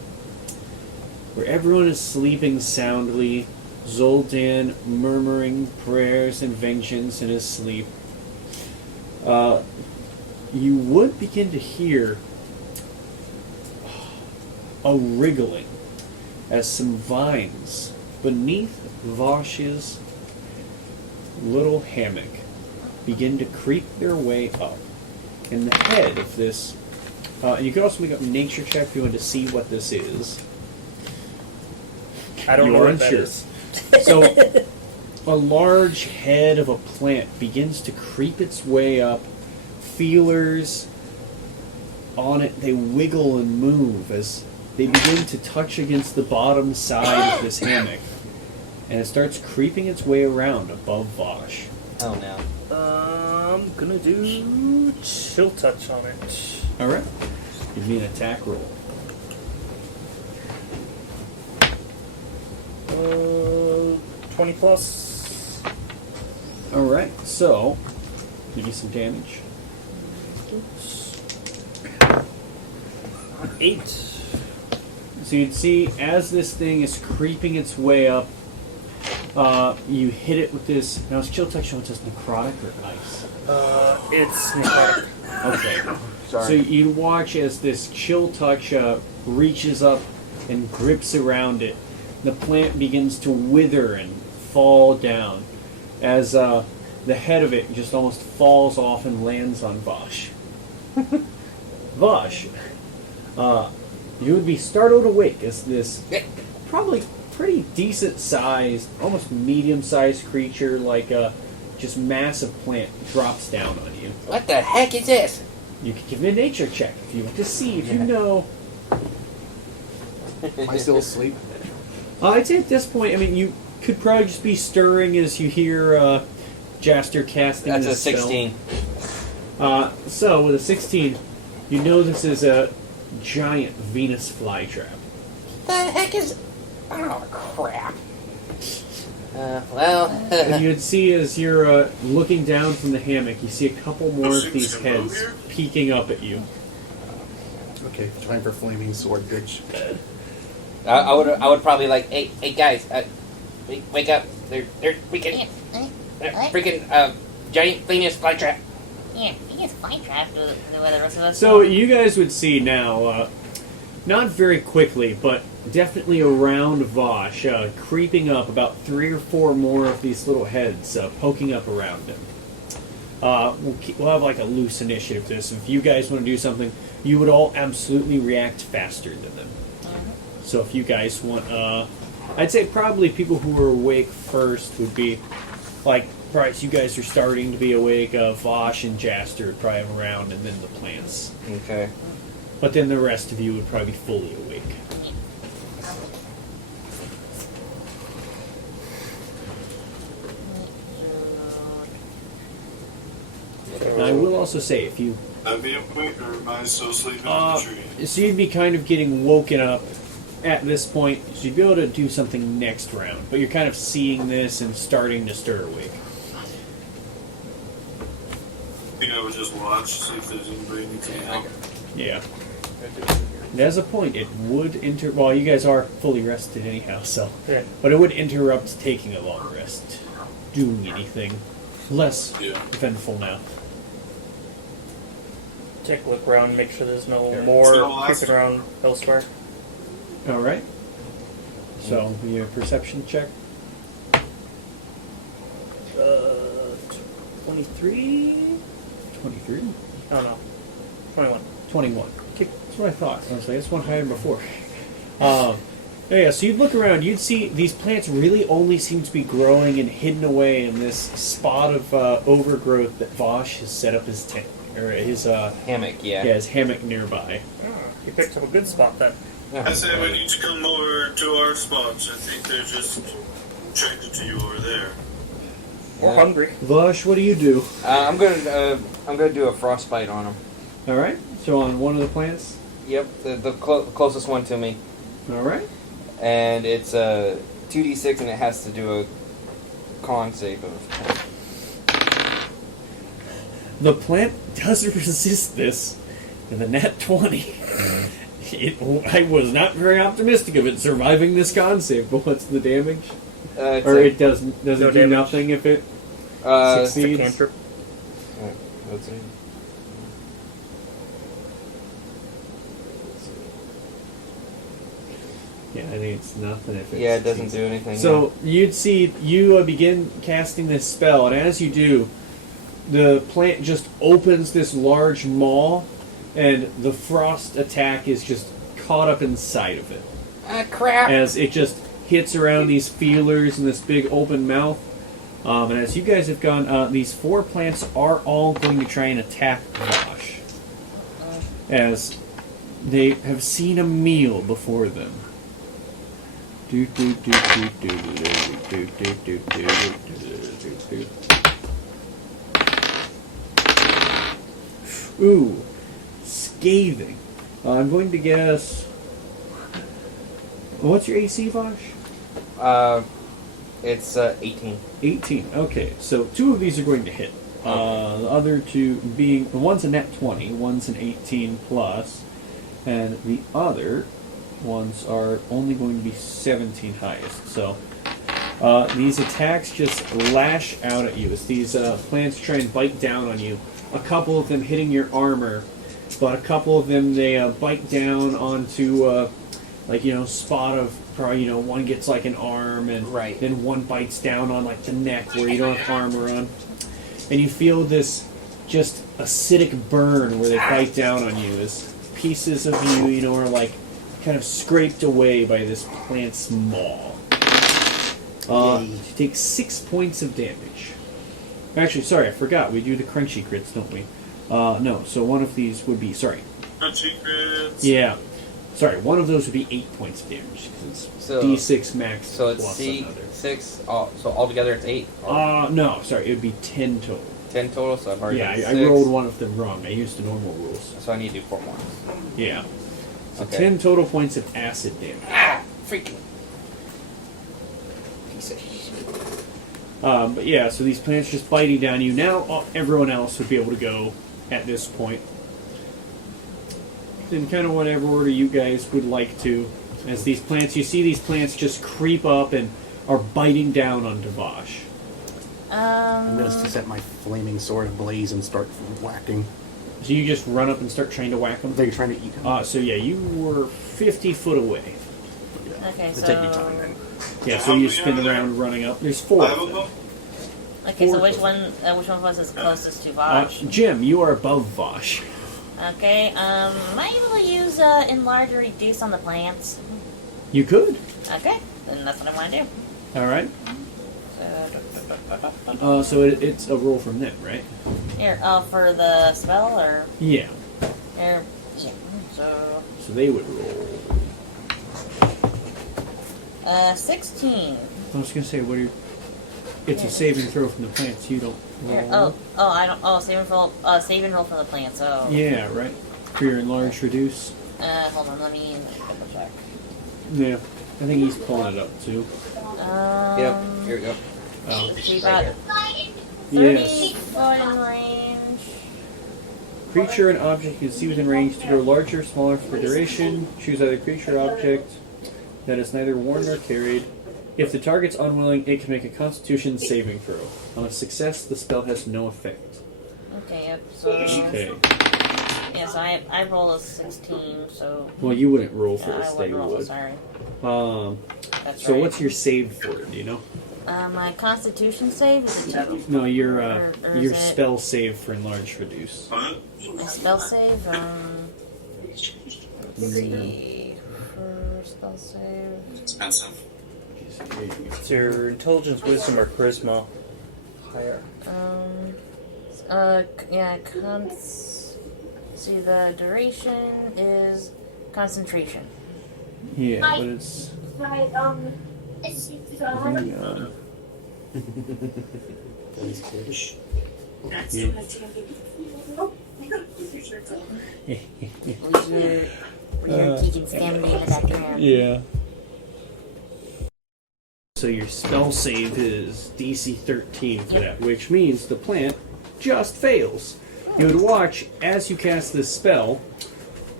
where everyone is sleeping soundly, Zoldan murmuring prayers and vengeance in his sleep. You would begin to hear a wriggling as some vines beneath Vosh's little hammock begin to creep their way up. And the head of this, and you could also make a nature check if you want to see what this is. I don't You know aren't what that sure. is. So, a large head of a plant begins to creep its way up. Feelers on it, they wiggle and move as they begin to touch against the bottom side of this hammock. And it starts creeping its way around above Vosh. Oh no. I'm gonna do chill touch on it. Alright. Give me an attack roll. 20 plus. Alright, so give me some damage. 8. So you'd see as this thing is creeping its way up, you hit it with this. Now, is chill touch on just necrotic or ice? It's necrotic. Okay. Sorry. So you watch as this chill touch reaches up and grips around it. The plant begins to wither and fall down as the head of it just almost falls off and lands on Vosh. Vosh, you would be startled awake as this probably pretty decent sized, almost medium sized creature, like a just massive plant, drops down on you. What the heck is this? You can give me a nature check if you want to see if you know. Am I still asleep? I'd say at this point, I mean, you could probably just be stirring as you hear Jaster casting That's a this spell. 16. So, with a 16, you know this is a giant Venus flytrap. The heck is? Oh crap. Well. And you'd see as you're looking down from the hammock, you see a couple more of these heads peeking up at you. Okay, time for flaming sword, bitch. I would probably like, hey guys, wake up! They're freaking, freaking giant Venus flytrap. Yeah, he gets fly trapped with the way the rest of us. So you guys would see now, not very quickly, but definitely around Vosh, creeping up about 3 or 4 more of these little heads poking up around him. We'll have like a loose initiative to this. If you guys want to do something, you would all absolutely react faster than them. So if you guys want, I'd say probably people who are awake first would be like, Bryce, you guys are starting to be awake. Vosh and Jaster would probably have around, and then the plants. Okay. But then the rest of you would probably be fully awake. And I will also say, if you I'd be awake, or am I still sleeping in the tree? so you'd be kind of getting woken up at this point, so you'd be able to do something next round. But you're kind of seeing this and starting to stir awake. I think I would just watch, see if there's anybody who can help. Yeah. And as a point, it would well, you guys are fully rested anyhow, so. Yeah. But it would interrupt taking a long rest. Doing anything less Yeah. eventful now. Take a look around, make sure there's no Here. more So last- creeping around elsewhere. Alright. So, your perception check. 23? 23? Oh no. 21. 21. Okay, that's what I thought. I was like, that's one higher than before. Yeah, so you'd look around, you'd see these plants really only seem to be growing and hidden away in this spot of overgrowth that Vosh has set up his tent, or his Hammock, yeah. his hammock nearby. Oh, you picked up a good spot then. I say we need to come over to our spots. I think they're just attracted to you over there. We're Yeah. hungry. Vosh, what do you do? I'm gonna do a frostbite on him. All right. So on one of the plants. Yep, the closest one to me, All right. and it's a 2d6, and it has to do a con save of. The plant does resist this, and the nat 20. I was not very optimistic of it surviving this con save, but what's the damage? It's Or a, it doesn't No do damage. nothing if it uh, It's a succeeds? cantrip. what's it? Yeah, I think it's nothing if it Yeah, it doesn't succeeds. do anything. So you'd see you begin casting this spell, and as you do, the plant just opens this large maw, and the frost attack is just caught up inside of it. Ah, crap! As it just hits around these feelers and this big open mouth. And as you guys have gone, these 4 plants are all going to try and attack Vosh. As they have seen a meal before them. Do do do do do do do do do do do. Ooh, scathing. I'm going to guess. What's your AC, Vosh? It's 18. 18. Okay, so 2 of these are going to hit. The other 2 being one's a net 20, one's an 18 plus, and the other ones are only going to be 17 highest. So these attacks just lash out at you as these plants try and bite down on you. A couple of them hitting your armor, but a couple of them they bite down onto spot of probably one gets like an arm, and Right. then one bites down on like the neck where you don't have armor on, and you feel this just acidic burn where they bite down on you as pieces of you are like kind of scraped away by this plant's maw. You take 6 points of damage. Actually, sorry, I forgot. We do the crunchy crits, don't we? No, so one of these would be, sorry. Crunchy crits. Yeah. Sorry, one of those would be 8 points of damage, because it's So- D6 max So it's plus C6. another. So altogether it's 8. Or No, sorry, it would be 10 total. 10 total. So I've already Yeah, done I 6. rolled one of them wrong. I used the normal rules. So I need to do 4 more. Yeah. So Okay. 10 total points of acid damage. Ah, freaking piece of shit. But yeah, so these plants just biting down you. Now everyone else would be able to go at this point. In kind of whatever order you guys would like to. As these plants, you see these plants just creep up and are biting down on Devash. I'm going to set my flaming sword ablaze and start whacking. So you just run up and start trying to whack them? They're trying to eat him. So yeah, you were 50 foot away. Okay, It'll so take me time then. Yeah, so you spin around running up. There's 4 5 of of them. them? okay, so Four. which one was as closest to Vosh? Jim, you are above Vosh. Okay, am I able to use enlarge or reduce on the plants? You could. Okay, then that's what I want to do. Alright. So, So it's a roll from them, right? here, for the spell, or Yeah. here, yeah. So, So they would roll. 16. I was gonna say, what are you... It's a saving throw from the plants. You don't roll. Here, I don't. Oh, save and roll for the plants. Oh. Yeah, right. For your enlarge reduce. Hold on, let me double check. Yeah, I think he's pulling it up too. Yep. Here we go. Oh, We got Right 30 yes. foot in range. Creature and object you can see within range to grow larger, smaller for duration. Choose either creature or object that is neither worn nor carried. If the target's unwilling, it can make a Constitution saving throw. On a success, the spell has no effect. Okay, yep. So, Okay. yeah, so I roll a 16, so. Well, you wouldn't roll for I this. They wouldn't roll, would. sorry. That's So right. what's your save for it? Do you know? My Constitution save is a 2. No, your Or is your it- spell save for enlarge reduce. Huh? My spell save, let's see. For spell save. Expensive. It's your intelligence, wisdom, or charisma higher. Yeah, see, the duration is concentration. Yeah, but it's hang on. We're teaching family in the background. Yeah. So your spell save is DC 13 for that, which means the plant just fails. You would watch as you cast this spell,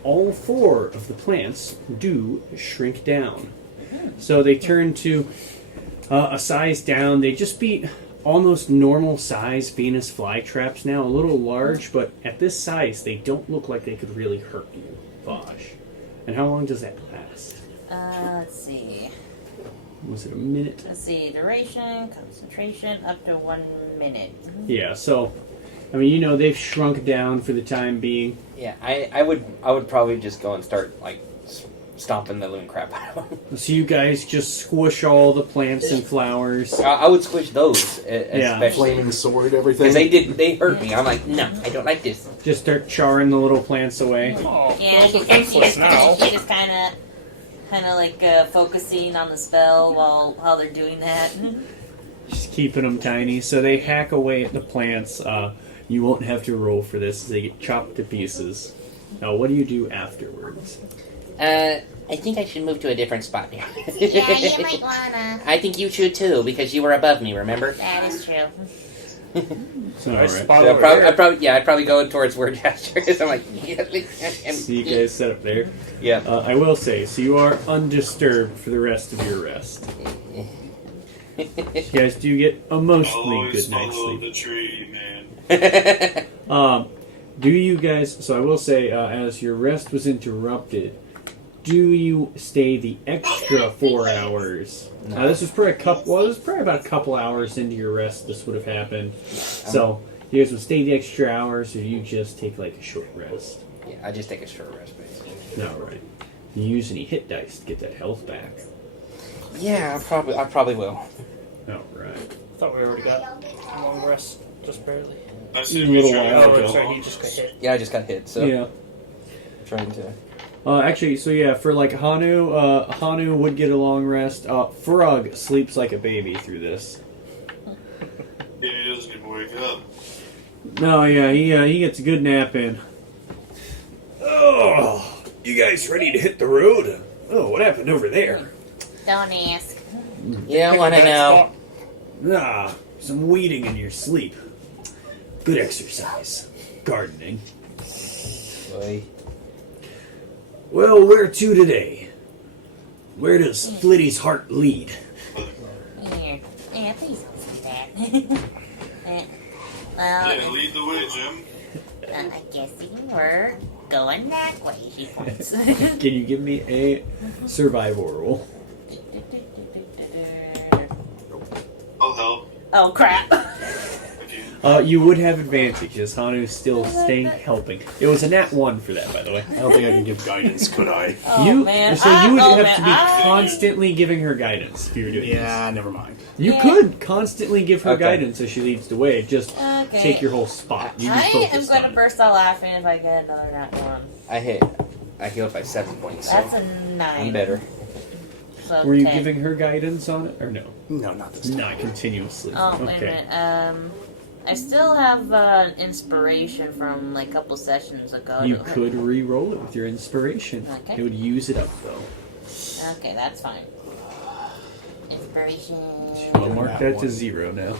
all 4 of the plants do shrink down. So they turn to a size down. They just be almost normal size Venus flytraps now, a little large, but at this size, they don't look like they could really hurt you, Vosh. And how long does that last? Let's see. Was it a minute? Let's see. Duration, concentration, up to 1 minute. Yeah, so, I mean, you know, they've shrunk down for the time being. Yeah, I would probably just go and start like stomping the living crap out of them. So you guys just squish all the plants and flowers. I would squish those, Yeah. especially Flaming sword, everything. because they hurt me. I'm like, no, I don't like this. Just start charring the little plants away. Oh, Yeah, those are she's defenseless now. just kind of like focusing on the spell while they're doing that. Just keeping them tiny. So they hack away at the plants. You won't have to roll for this. They get chopped to pieces. Now, what do you do afterwards? I think I should move to a different spot here. Yeah, you might wanna. I think you should too, because you were above me, remember? That is true. So, Nice alright. spot So over here. I'd probably go towards where Jasper is. I'm like, So you guys set up there. yeah. I will say, so you are undisturbed for the rest of your rest. You guys do get a mostly Always good night's follow sleep. the tree, man. Do you guys? So I will say, as your rest was interrupted, do you stay the extra 4 hours? Now this was probably this was probably about a couple hours into your rest. This would have happened. So you guys would stay the extra hours, or you just take like a short rest. Yeah, I just take a short rest, basically. No, right. You use any hit dice to get that health back. Yeah, I probably will. Oh, right. I thought we already got a long rest, just barely. I A said little we tried while Oh, to ago. sorry, he just got hit. Yeah, I just got hit, so Yeah. trying to. Actually, so yeah, for like Hanu would get a long rest. Frog sleeps like a baby through this. Yeah, he doesn't even wake up. No, yeah, he gets a good nap in. Oh, you guys ready to hit the road? Oh, what happened over there? Don't ask. Yeah, I want to know. Ah, some weeding in your sleep. Good exercise. Gardening. Boy. Well, where to today? Where does Flitty's heart lead? Here. Yeah, please don't say that. Well, Yeah, lead the way, Jim. I guess we're going that way, she points. Can you give me a survival roll? I'll help. Oh crap! Again. You would have advantage as Hanu's still staying helping. It was a nat 1 for that, by the way. I don't think I can give guidance, could I? Oh you man! So you would Oh, have man. to be constantly giving her guidance if you were doing Yeah, never mind. this. You Yeah. could constantly give her Okay. guidance as she leads the way. Just Okay. take your whole spot. You be I am focused going on to it. burst out laughing if I get another nat 1. I healed by 7 points. That's So a 9. I'm better. So Were you 10. giving her guidance on it or no? No, not this time. Not continuously. Oh, wait a Okay. minute. I still have inspiration from like a couple sessions ago. You could re-roll it with your inspiration. Okay. It would use it up though. Okay, that's fine. Inspiration. I'll mark that to 0 now.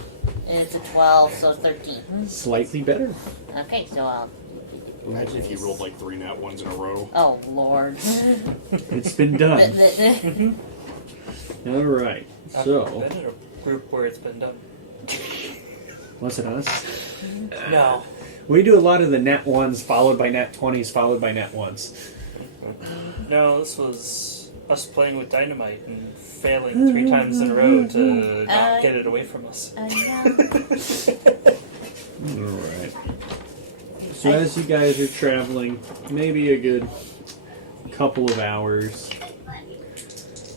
It's a 12, so 13. Slightly better. Okay, so I'll. Imagine if you rolled like 3 nat 1s in a row. Oh, Lord. It's been done. All right. I've So, been in a group where it's been done. was it us? No. We do a lot of the nat 1s followed by nat 20s followed by nat 1s. No, this was us playing with dynamite and failing 3 times in a row to not get it away from us. All right. So as you guys are traveling, maybe a good couple of hours.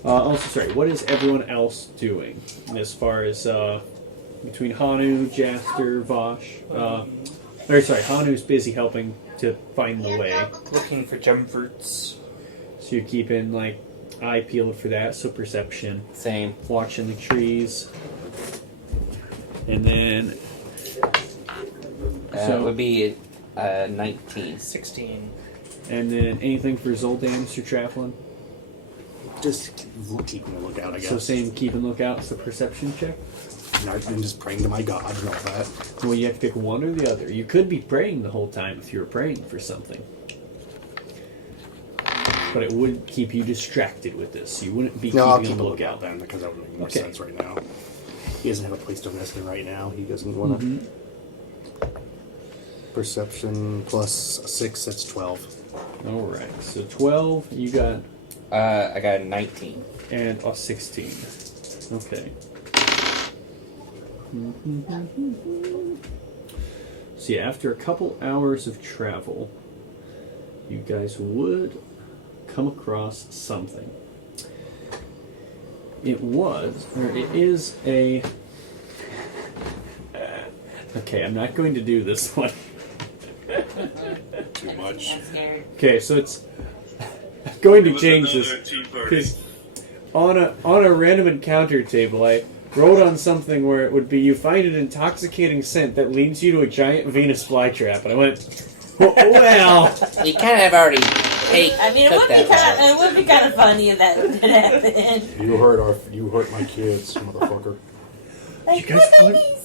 Also, sorry, what is everyone else doing as far as between Hanu, Jaster, Vosh? Hanu's busy helping to find the way. Looking for gem fruits. So you're keeping like eye peeled for that. So perception, Same. watching the trees, and then It would be 19. 16. and then anything for Zoldan as you're traveling. Just keeping a lookout, I guess. So same keeping lookout. So perception check. And I've been just praying to my god and all that. Well, you have to pick one or the other. You could be praying the whole time if you were praying for something. But it would keep you distracted with this. You wouldn't be No, I'll keeping keep a a lookout. lookout then, because that would make more Okay. sense right now. He doesn't have a place to rest in right now. He doesn't want to. Mhm. Perception plus 6, that's 12. All right. So 12, you got, I got a 19. and a 16. Okay. So yeah, after a couple hours of travel, you guys would come across something. It is a... Okay, I'm not going to do this one. Too much. I'm scared. Okay, so it's... I'm going It to was change another this. tea party. Because on a random encounter table, I wrote on something where it would be, you find an intoxicating scent that leads you to a giant Venus flytrap. And I went, well... We kind of have already I mean, took that route. it would be kind of funny if that did happen. You hurt my kids, motherfucker. Like, You guys my want- babies.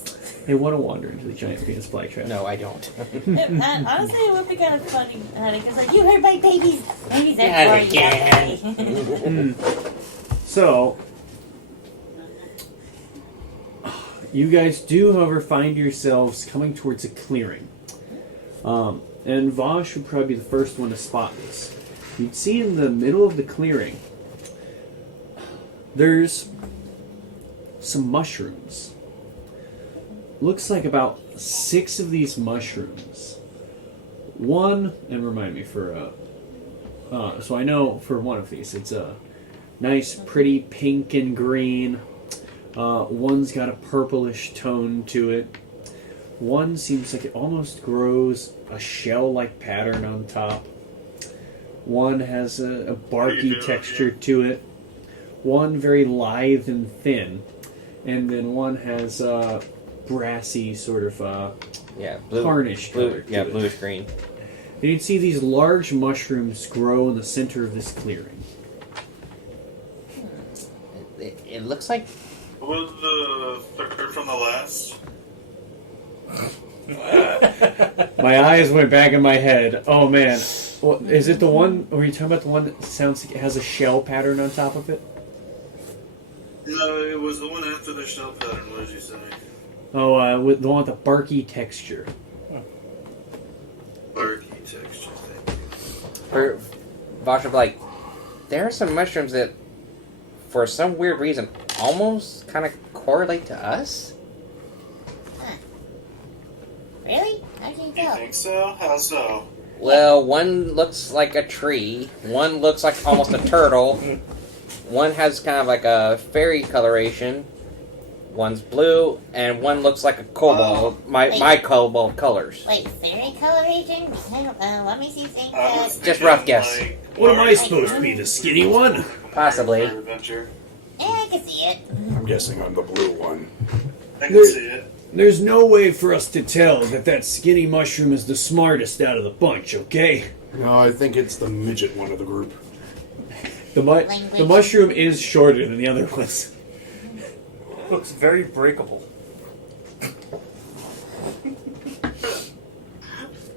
They want to wander into the giant Venus flytrap. No, I don't. Honestly, it would be kind of funny, honey, because like, you hurt my babies. Babies are Not for you. again. So, you guys do, however, find yourselves coming towards a clearing. And Vosh would probably be the first one to spot this. You'd see in the middle of the clearing, there's some mushrooms. Looks like about 6 of these mushrooms. One, and remind me for, so I know for one of these, it's a nice, pretty pink and green. One's got a purplish tone to it. One seems like it almost grows a shell-like pattern on top. One has a barky Yeah. texture to it. One very lithe and thin. And then one has a brassy sort of Yeah, tarnish color blue, to yeah, it. bluish green. And you'd see these large mushrooms grow in the center of this clearing. It looks like Was the third from the last? My eyes went back in my head. Oh man. Well, is it the one, were you talking about the one that sounds like it has a shell pattern on top of it? No, it was the one after the shell pattern. What did you say? Oh, with the one with the barky texture. Barky texture thing. for Vosh would be like, there are some mushrooms that, for some weird reason, almost kind of correlate to us. Really? How can you You tell? think so? How so? Well, one looks like a tree. One looks like almost a turtle. One has kind of like a fairy coloration. One's blue, and one looks like a cobalt. My cobalt colors. Wait, fairy coloration? Let me see things. I was Just thinking, rough guess. like, What am I Mario supposed to be, Kart. the skinny one? Possibly. Adventure. Yeah, I can see it. I'm guessing I'm the blue one. I can see it. There's no way for us to tell that skinny mushroom is the smartest out of the bunch, okay? No, I think it's the midget one of the group. The language. mushroom is shorter than the other ones. Looks very breakable.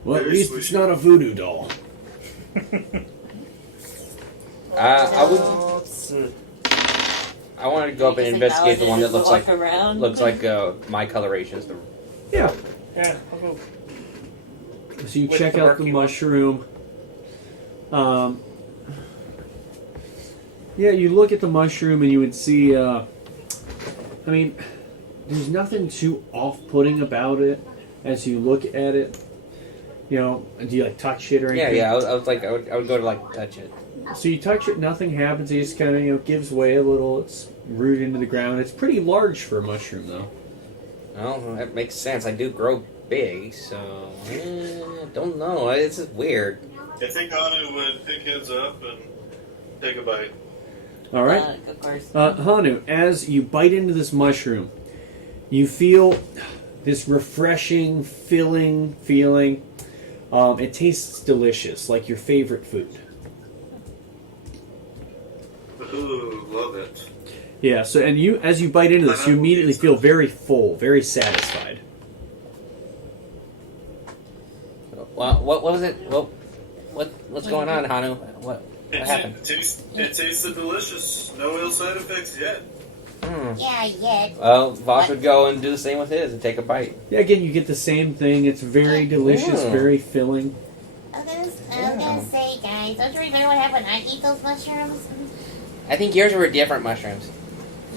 Well, at least it's not a voodoo doll. I would. It's, I wanted to go up and investigate the one that looks like around. my colorations. Yeah. yeah, I'll go. So you With check the out the murky one. mushroom. Yeah, you look at the mushroom and you would see. I mean, there's nothing too off-putting about it as you look at it. You know, do you like touch it or anything? Yeah. I was like, I would go to like touch it. So you touch it, nothing happens. It just kind of gives way a little. It's rooted into the ground. It's pretty large for a mushroom, though. Oh, that makes sense. I do grow big, so don't know. It's just weird. I think Anu would pick his up and take a bite. All right. Of course. Hanu, as you bite into this mushroom, you feel this refreshing, filling feeling. It tastes delicious, like your favorite food. Ooh, love it. Yeah. So, and you, as you bite into this, you immediately feel very full, very satisfied. Well, what was it? What's going on, Hanu? What happened? It tasted delicious. No ill side effects yet. Yeah, yeah. Well, Voss would go and do the same with his and take a bite. Yeah. Again, you get the same thing. It's very delicious, very filling. I was gonna say, guys, don't you remember what happened when I ate those mushrooms? I think yours were different mushrooms.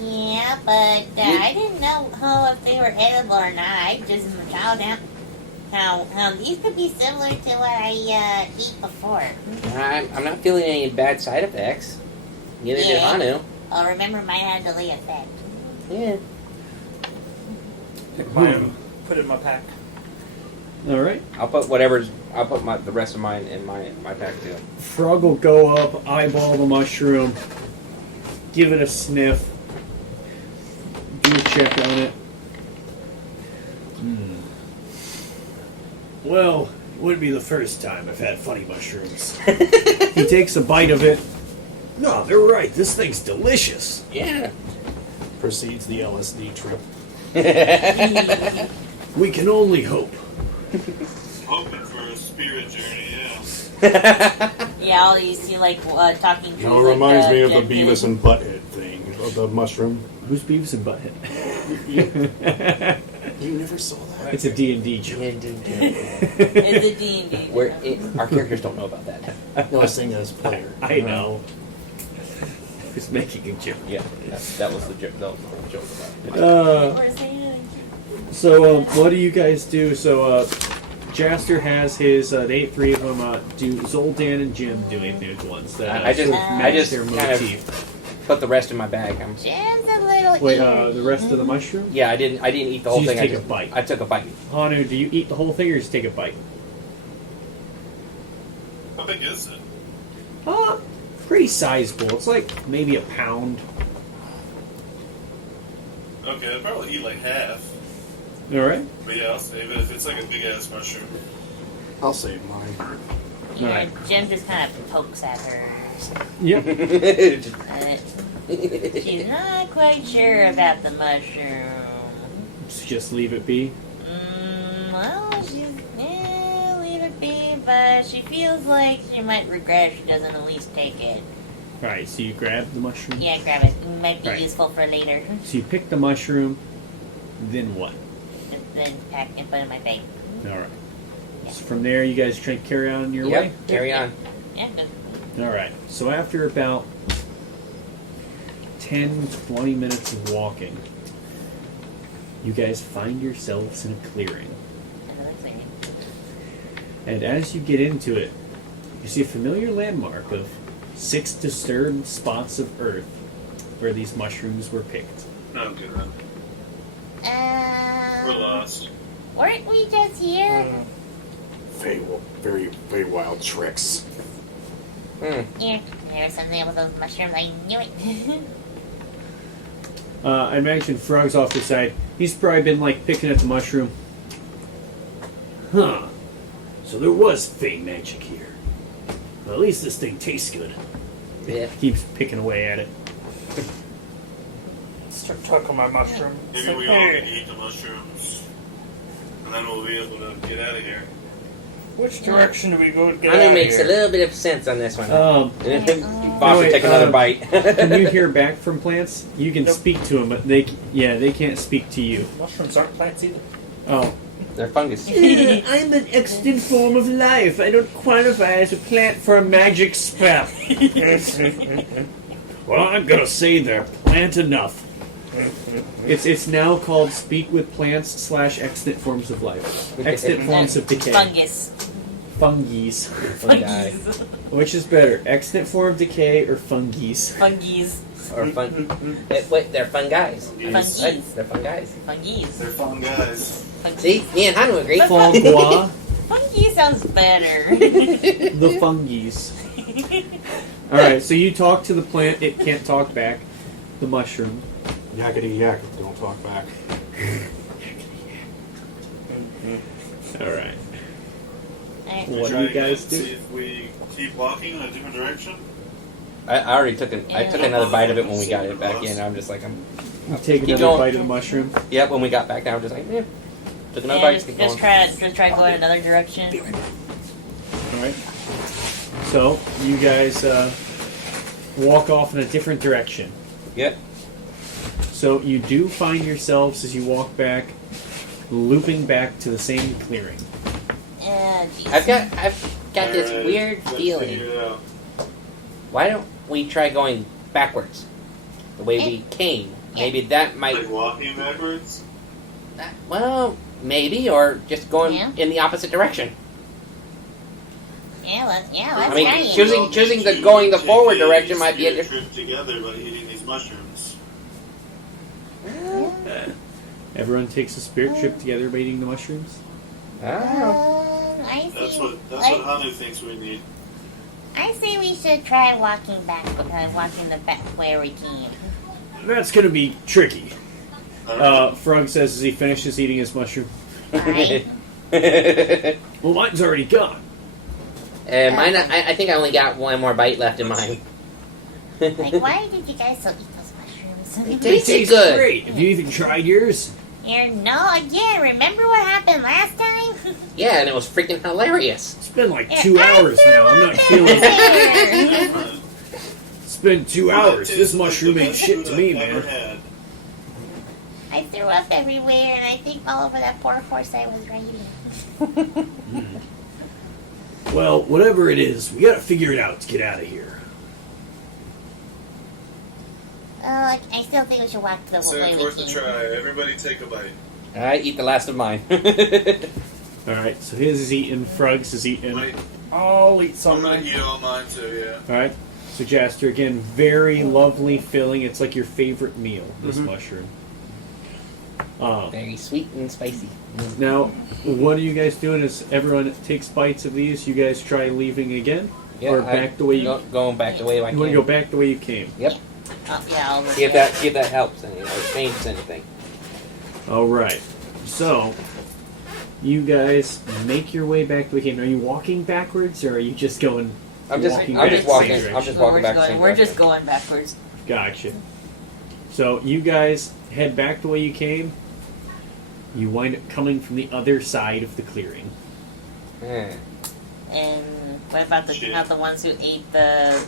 Yeah, but I didn't know if they were edible or not. I just found out how these could be similar to what I eat before. I'm not feeling any bad side effects. Neither did Yeah. Hanu. Oh, remember, mine had delay effect. Yeah. Pick mine, put it in my pack. All right. I'll put the rest of mine in my pack too. Frog will go up, eyeball the mushroom, give it a sniff, do a check on it. Well, it wouldn't be the first time I've had funny mushrooms. He takes a bite of it. No, they're right. This thing's delicious. Yeah. Proceeds the LSD trip. We can only hope. Hoping for a spirit journey, yeah. Yeah, all you see like talking. You know, it reminds me of the Beavis and Butthead thing, of the mushroom. Who's Beavis and Butthead? You never saw that? It's a D&D joke. It's a D&D. Our characters don't know about that. No, I was saying that as a player. I know. Just making a joke. Yeah, that was the joke. That was the whole joke about it. So, what do you guys do? So, Jaster has his. They ate three of them. Do Zoldan and Jim do anything with ones that I just match their kind motif? of put the rest in my bag. Jim's a little Wait, eater. the rest of the mushroom? Yeah, I didn't eat the So whole you thing. just take a bite. I took a bite. Hanu, do you eat the whole thing or just take a bite? How big is it? Pretty sizable. It's like maybe a pound. Okay, I'd probably eat like half. All right. But yeah, I'll save it if it's like a big ass mushroom. I'll save mine. Yeah, Alright. Jim just kind of pokes at her. Yep. She's not quite sure about the mushroom. Just leave it be. Well, leave it be, but she feels like she might regret if she doesn't at least take it. All right. So you grab the mushroom. Yeah, grab it. It might be Right. useful for later. So you pick the mushroom. Then what? Then pack and put it in my bag. All right. So from there, you guys try to carry on your Yep, way. carry on. Yeah, good. All right. So after about 10, 20 minutes of walking, you guys find yourselves in a clearing. Another thing. And as you get into it, you see a familiar landmark of 6 disturbed spots of earth where these mushrooms were picked. No, good. We're lost. Weren't we just here? Very, very wild tricks. Yeah, there was something with those mushrooms. I knew it. I imagine Frog's off the side. He's probably been like picking at the mushroom. Huh. So there was fey magic here. Well, at least this thing tastes good. Yeah. Keeps picking away at it. Start talking my mushroom. It's Maybe like, we all hey, can eat the mushrooms, and then we'll be able to get out of here. which direction do we go to get Hanu out makes of a here? little bit of sense on this one. No, Boss wait, will take another bite. Can you hear back from plants? You can Nope. speak to them, but they can't speak to you. Mushrooms aren't plants either. Oh. They're fungus. I'm an extant form of life. I don't qualify as a plant for a magic spell. Well, I'm gonna say they're plant enough. It's now called Speak with Plants / Extant Forms of Life. Extant forms of decay. Fungus. Fungies. Fungi. Which is better, extant form of decay or fungies? Fungies. Or fun. Wait, they're fun guys. Fungies. What? They're fun guys. Fungies. They're fun guys. See? Me and Hanu agree. Fongois. Fungi sounds better. The fungies. Alright, so you talk to the plant, it can't talk back. The mushroom. Yakety yak, don't talk back. Alright. Alright. What do Try you guys again, do? See if we keep walking in a different direction. I already took I took another bite of it when we got it back in. I'm just like, You take Keep another going. bite of the mushroom. yep. When we got back down, I'm just like, took another Yeah, bite. just, Keep just going. try going another direction. Alright. So, you guys walk off in a different direction. Yep. So, you do find yourselves, as you walk back, looping back to the same clearing. I've got this Alright, weird let's feeling. figure it out. Why don't we try going backwards, the way we came? Maybe that might. Like walking backwards? Well, maybe, or just going Yeah. in the opposite direction. let's I mean, try it. choosing the going the forward direction might be a different. trip together by eating these mushrooms. Everyone takes a spirit trip together by eating the mushrooms. I That's see. what Hanu thinks we need. I say we should try walking back, walking the back where we came. That's gonna be tricky. Alright. Frog says as he finishes eating his mushroom. Alright. Well, mine's already gone. Mine, I think I only got one more bite left in mine. Like, why did you guys still eat those mushrooms? It They tastes taste good. great. Have you even tried yours? Again, remember what happened last time? Yeah, and it was freaking hilarious. It's been like Yeah, 2 I hours threw now. I'm up not feeling it. everywhere. It's been 2 hours. Tastes This like mushroom the ain't best shit food to me, I've ever man. had. I threw up everywhere, and I think all over that poor horse I was riding. Well, whatever it is, we gotta figure it out to get out of here. I still think we should walk the So way we worth a came. try. Everybody take a bite. I eat the last of mine. Alright, so his is eaten, Frog's is eaten. Wait, I'll eat I'm some. gonna eat all mine too, yeah. Alright, so Jaster, again, very lovely filling. It's like your favorite meal, this mushroom. Very sweet and spicy. Now, what are you guys doing as everyone takes bites of these? You guys try leaving again? Or back the way you... going back the way I You want came. to go back the way you came? Yep. I'll See if that helps any or changes anything. Alright, so... You guys make your way back the way you came. Are you walking backwards, or are you just going... I'm just walking walking. back the same I'm direction? just walking back. the same We're direction. just going backwards. Gotcha. So you guys head back the way you came. You wind up coming from the other side of the clearing. Yeah. And what about the ones who ate the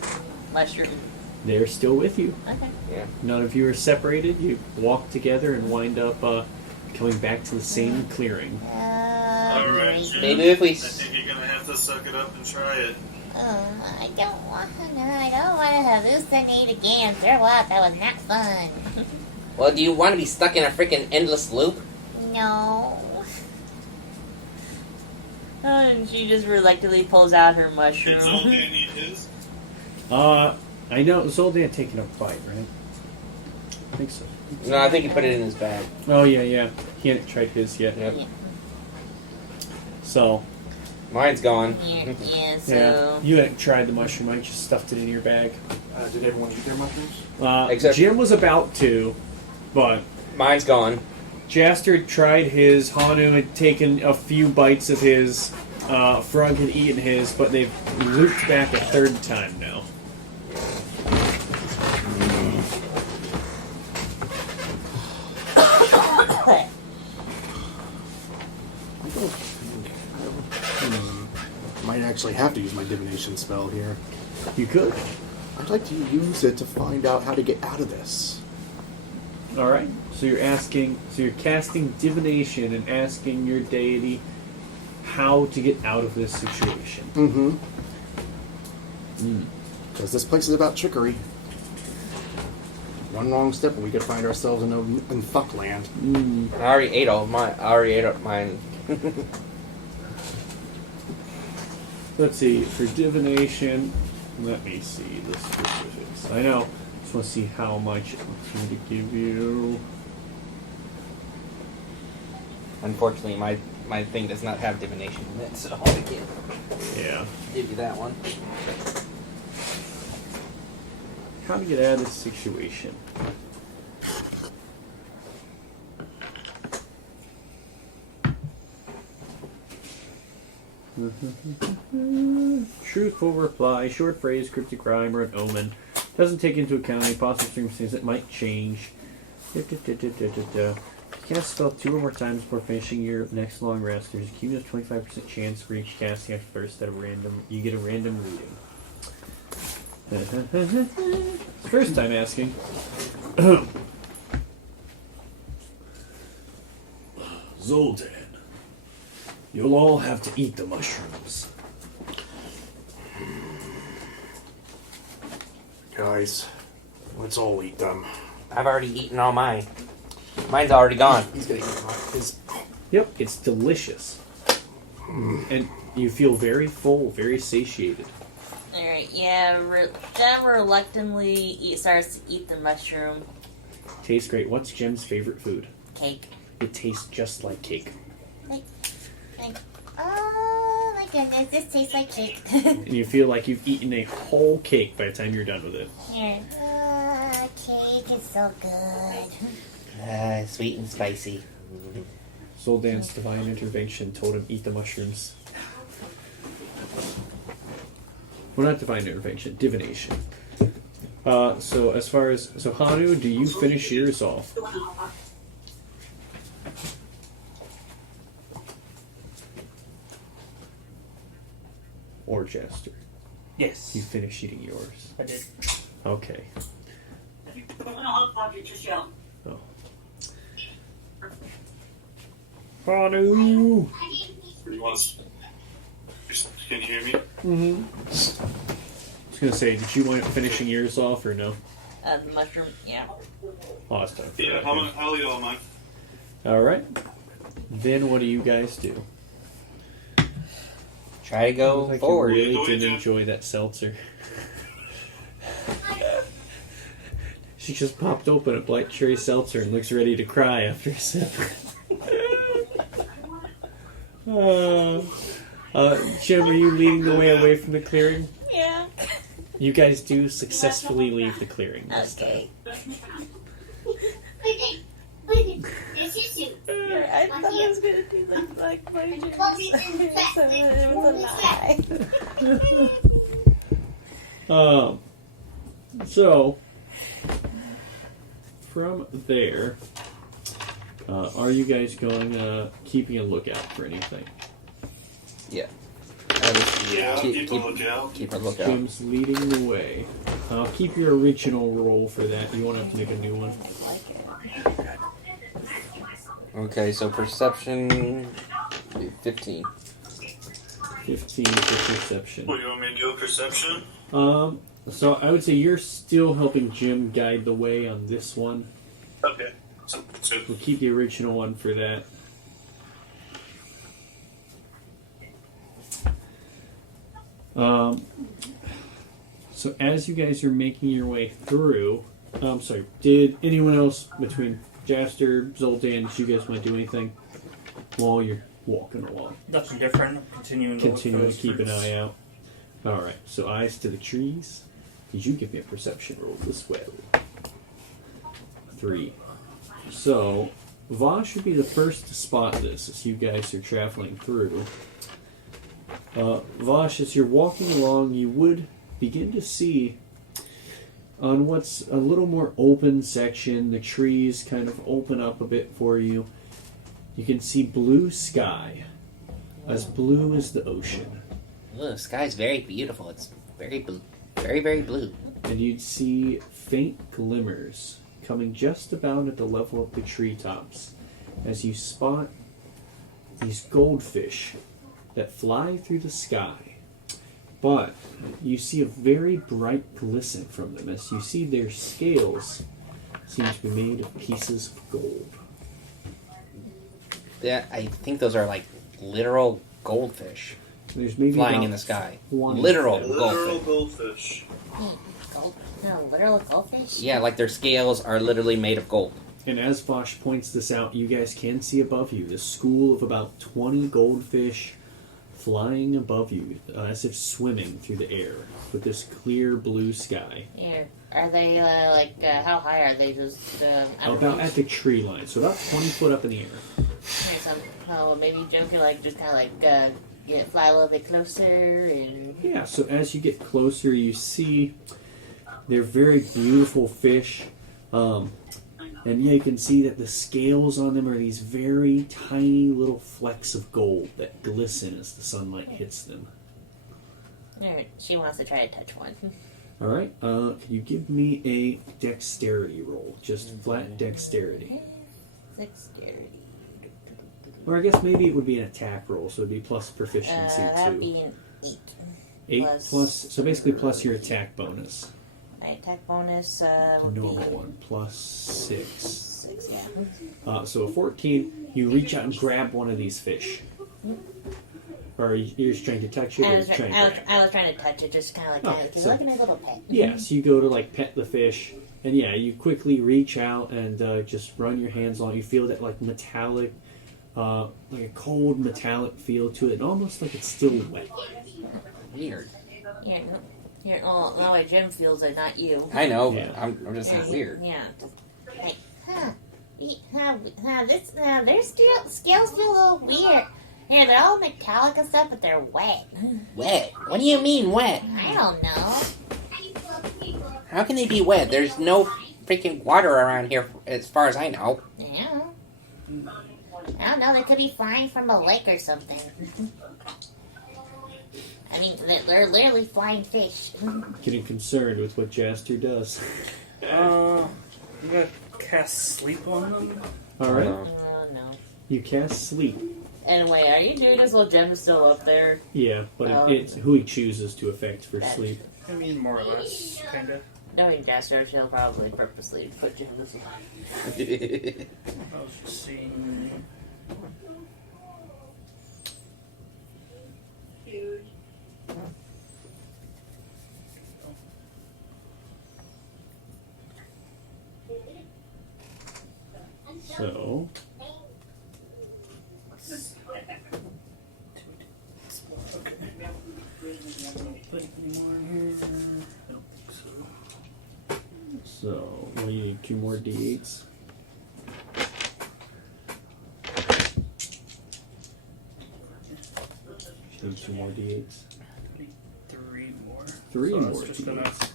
mushroom? They're still with you. Okay. None of you are separated. You walk together and wind up coming back to the same clearing. Alright, Jim. Maybe if we. I think you're gonna have to suck it up and try it. I don't want to hallucinate again. Throw up. That was not fun. Well, do you want to be stuck in a freaking endless loop? No. And she just reluctantly pulls out her mushroom. Did Zoldan eat his? I know Zoldan had taken a bite, right? I think so. No, I think he put it in his bag. Oh yeah. He hadn't tried his yet. Yep. Yeah. So Mine's gone. Yeah, so... yeah, you hadn't tried the mushroom. I just stuffed it in your bag. Did everyone eat their mushrooms? Except- Jim was about to, but Mine's gone. Jaster had tried his. Hanu had taken a few bites of his. Frog had eaten his, but they've looped back a third time now. Might actually have to use my divination spell here. You could. I'd like to use it to find out how to get out of this. All right. So you're casting divination and asking your deity how to get out of this situation. Mm-hmm. Because this place is about trickery. One wrong step and we could find ourselves in fuck land. I already ate all mine. I already ate up mine. Let's see. For divination, let me see the specifics. I know. Just want to see how much it's going to give you. Unfortunately, my thing does not have divination in it, so I can't Yeah. give you that one. How to get out of this situation. Truthful reply, short phrase, cryptic rhyme, or an omen. Doesn't take into account any possible circumstances that might change. Cast spell 2 or more times before finishing your next long rest. There's a cumulative 25% chance for each casting after first that you get a random reading. First time asking. Zoltan, you'll all have to eat the mushrooms. Guys, let's all eat them. I've already eaten all mine. Mine's already gone. He's gonna eat his. Yep, it's delicious. And you feel very full, very satiated. Alright, yeah, Jem reluctantly starts to eat the mushroom Tastes great. What's Jem's favorite food? cake. It tastes just like cake. Oh my goodness, this tastes like cake. And you feel like you've eaten a whole cake by the time you're done with it. Here. Cake is so good. Sweet and spicy. Zoldan's divine intervention told him eat the mushrooms. Well, not divine intervention, divination. So as far as Hanu, do you finish yours off? Or Jester? Yes. You finish eating yours. I did. Okay. Oh. Hanu! What do you want us? Can you hear me? Mm-hmm. I was gonna say, did you wind up finishing yours off or no? The mushroom, yeah. Last time. Yeah, how y'all, Mike? Alright. Then what do you guys do? Try to go Like forward. You really Go didn't into- enjoy that seltzer. She just popped open a black cherry seltzer and looks ready to cry after a sip. Jim, are you leading the way away from the clearing? Yeah. You guys do successfully leave the clearing this Okay. time. I thought I was gonna do the black margin. So it was a lie. So, from there, are you guys going, keeping a lookout for anything? Yeah. Yeah, Keep- keep a lookout. Keep a lookout. Jim's leading the way. I'll keep your original roll for that. You won't have to make a new one. Okay, so perception 15. 15 for perception. What, you want me to do a perception? So I would say you're still helping Jim guide the way on this one. Okay. So We'll keep the original one for that. So as you guys are making your way through, I'm sorry, did anyone else between Jaster, Zoltan, did you guys want to do anything while you're walking along? Nothing different. Continuing to Continue look to for keep an fruits. eye out. Alright, so eyes to the trees. Did you give me a perception roll as well? 3. So, Vosh would be the first to spot this as you guys are traveling through. Vosh, as you're walking along, you would begin to see on what's a little more open section, the trees kind of open up a bit for you. You can see blue sky as blue as the ocean. Ooh, the sky's very beautiful. It's very blue. Very, very blue. And you'd see faint glimmers coming just about at the level of the treetops as you spot these goldfish that fly through the sky. But you see a very bright glisten from them as you see their scales seem to be made of pieces of gold. Yeah, I think those are like literal goldfish There's maybe flying about in the sky. 20. Literal Literal goldfish. goldfish. Gold? No, literal goldfish? Yeah, like their scales are literally made of gold. And as Vosh points this out, you guys can see above you the school of about 20 goldfish flying above you as if swimming through the air with this clear blue sky. Here. Are they, how high are they? Just, About at the tree line, so about 20 foot up in the air. Here, maybe Joe could, just kind of, fly a little bit closer and... Yeah, so as you get closer, you see they're very beautiful fish. And yeah, you can see that the scales on them are these very tiny little flecks of gold that glisten as the sunlight hits them. Alright, she wants to try to touch one. Alright, can you give me a dexterity roll? Just flat dexterity. Dexterity. Or I guess maybe it would be an attack roll, so it would be plus proficiency That would too. be an 8. 8 plus, so basically plus your attack bonus. My attack bonus The would normal be one, plus 6. 6, yeah. So a 14, you reach out and grab one of these fish. Or you're just trying to touch it, I or was, trying to I, grab was, I was trying to touch it, just kind of Okay, so- like a nice little pet. Yeah, so you go to pet the fish, and yeah, you quickly reach out and just run your hands on it. You feel that metallic, like a cold metallic feel to it, almost like it's still wet. Weird. Yeah, here, no, Jim feels it, not you. I know, Yeah. but I'm just saying weird. Yeah. Like, their scales feel a little weird. Yeah, they're all metallic and stuff, but they're wet. Wet? What do you mean wet? I don't know. How can they be wet? There's no freaking water around here, as far as I know. Yeah. I don't know, they could be flying from a lake or something. I mean, they're literally flying fish. Getting concerned with what Jaster does. I'm gonna cast sleep on them. Alright, Oh, no. you cast sleep. Anyway, are you doing this while Jim's still up there? Yeah, but Oh. it's who he chooses to affect for sleep. I mean, more or less, kinda. Knowing Jester, she'll probably purposely put Jim this way. I was just seeing. So, Okay. Put any more in here? I don't think so. so we need 2 more d8s. Need 2 more d8s. I need 3 more. 3 so more I was just gonna. d8s.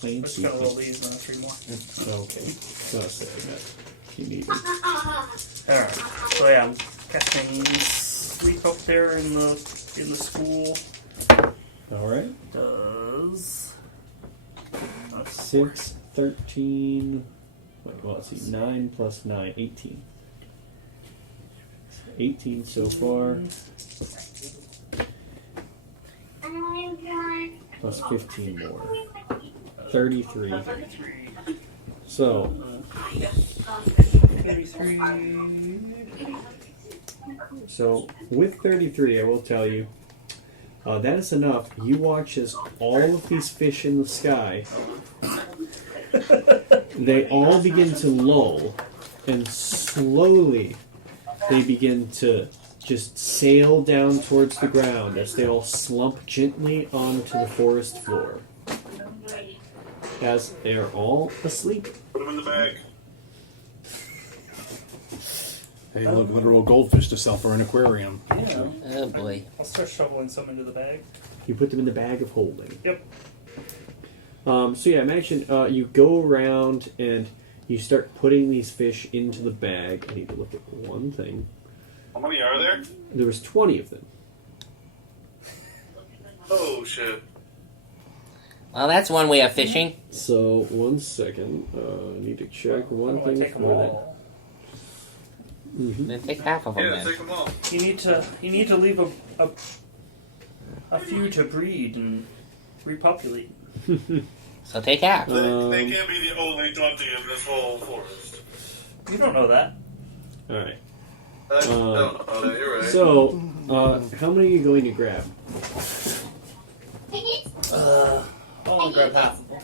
Plain Let's go roll secret. these and 3 more. Okay, so I'll say that if you need it. Alright. So yeah, I'm casting sleep up there in the school. Alright. Does 6, 13. Wait, well, let's see. 9 plus 9, 18. 18 so far. Plus 15 more. 33. 33. So, 33. so with 33, I will tell you, that is enough. You watch as all of these fish in the sky, they all begin to lull, and slowly they begin to just sail down towards the ground as they all slump gently onto the forest floor. As they are all asleep. Put them in the bag. They look literal goldfish to sell for an aquarium. Yeah. Oh boy. I'll start shoveling some into the bag. You put them in the bag of holding. Yep. So yeah, imagine you go around and you start putting these fish into the bag. I need to look at one thing. How many are there? There was 20 of them. Oh shit. Well, that's one way of fishing. So, 1 second. I need to check one I thing take them for all. Then take half of them Yeah, then. take them all. You need to leave a few to breed and repopulate. So take half. They can't be the only 20 in this whole forest. You don't know that. Alright. You're right. So, how many are you going to grab? I'll only grab half of them.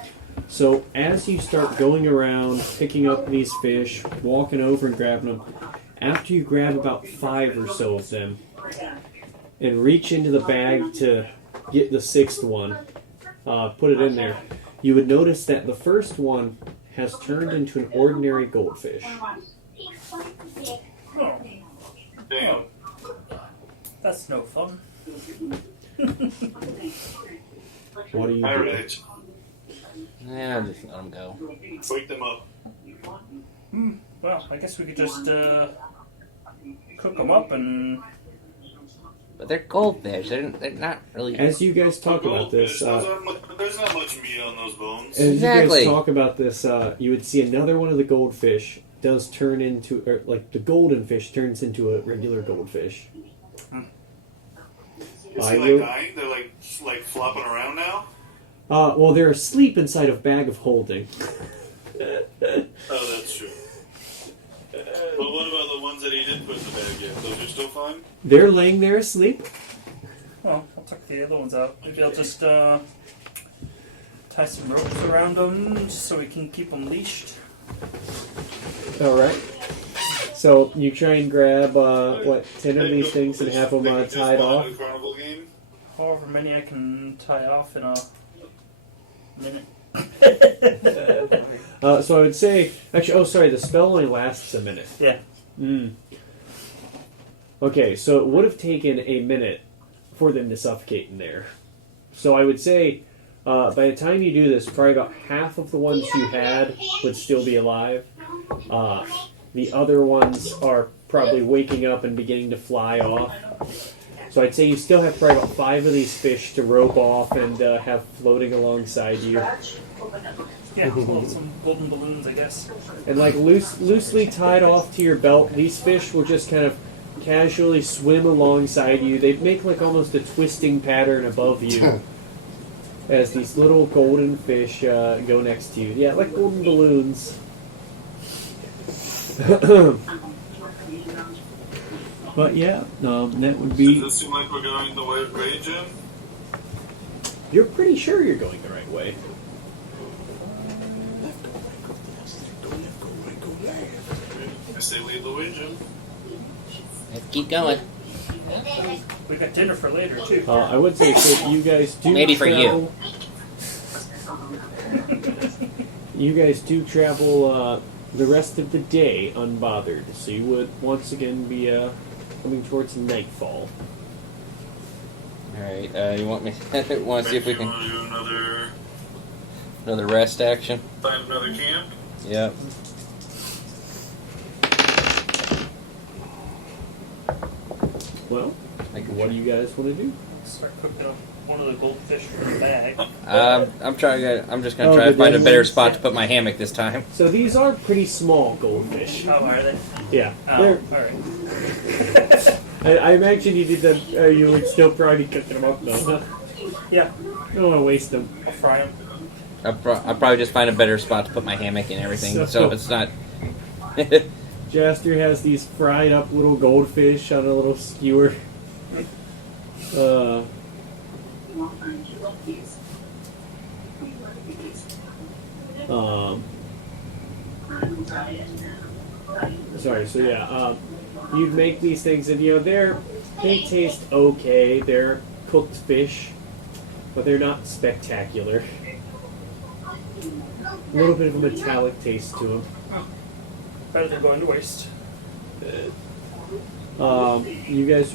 So, as you start going around, picking up these fish, walking over and grabbing them, after you grab about 5 or so of them, and reach into the bag to get the 6th one, put it in there, you would notice that the first one has turned into an ordinary goldfish. Oh, Damn. that's no fun. What do you do? Alright. Yeah, I'll just let them go. Wake them up. Well, I guess we could just cook them up and. But they're goldfish. They're not really. As you guys talk about this, There's not much meat on those bones. as you Exactly. guys talk about this, you would see another one of the goldfish does turn into, or like the golden fish turns into a regular goldfish. Is I he will- like dying? They're like flopping around now? Well, they're asleep inside a bag of holding. Oh, that's true. But what about the ones that he didn't put in the bag yet? Those are still fine? They're laying there asleep. Well, I'll tuck the other ones out. Maybe I'll just tie some ropes around them so we can keep them leashed. All right. So you try and grab 10 of these things and have them tied off. A carnival game? However many I can tie off in a minute. So I would say, actually, the spell only lasts a minute. Yeah. Okay, so it would have taken a minute for them to suffocate in there. So I would say, by the time you do this, probably about half of the ones you had would still be alive. The other ones are probably waking up and beginning to fly off. So I'd say you still have probably about 5 of these fish to rope off and have floating alongside you. Yeah, well, some golden balloons, I guess. And like loosely tied off to your belt, these fish will just kind of casually swim alongside you. They make like almost a twisting pattern above you as these little golden fish go next to you. Yeah, like golden balloons. But yeah, that would Does be... it seem like we're going the right way, Jim? You're pretty sure you're going the right way. I say lead the way, Jim. Let's keep going. We got dinner for later, too. I would say so you guys do Maybe for travel, you guys do travel the rest of the day unbothered, so you would once again be coming towards nightfall. Alright, you want me want to see if we You can want to do another rest action? find another camp? Yep. Well, what do you guys want to do? Start cooking up one of the goldfish from the bag. I'm just gonna Oh, try to the find a dead better ones? spot to put my hammock this time. So these are pretty small goldfish. Oh, are they? Yeah, Oh, they're- alright. I imagine you did that. You would still probably be cooking them up though. Huh? Yeah, You don't want to waste them. I'll fry them. I'll probably just find a better spot to put my hammock and everything, so it's not. Jaster has these fried up little goldfish on a little skewer. Sorry, so yeah, you'd make these things and they taste okay. They're cooked fish, but they're not spectacular. A little bit of a metallic taste to them. Better than going to waste. You guys,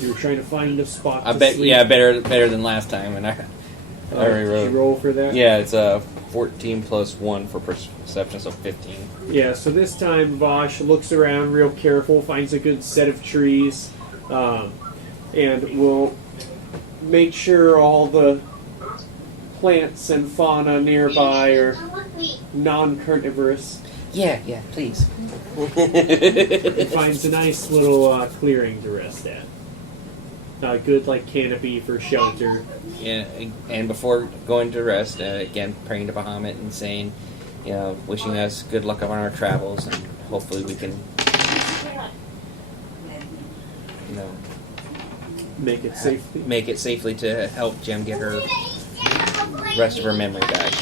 you were trying to find a spot. I to bet, sleep. yeah, better than last time, and I already Did you wrote. roll for that? Yeah, it's 14 plus 1 for perception, so 15. Yeah, so this time Vosh looks around real careful, finds a good set of trees, and we'll make sure all the plants and fauna nearby are non-carnivorous. Yeah, please. It finds a nice little clearing to rest at. A good canopy for shelter. Yeah, and before going to rest, again, praying to Bahamut and saying, wishing us good luck on our travels, and hopefully we can, Make it safely. make it safely to help Jem get her rest of her memory back.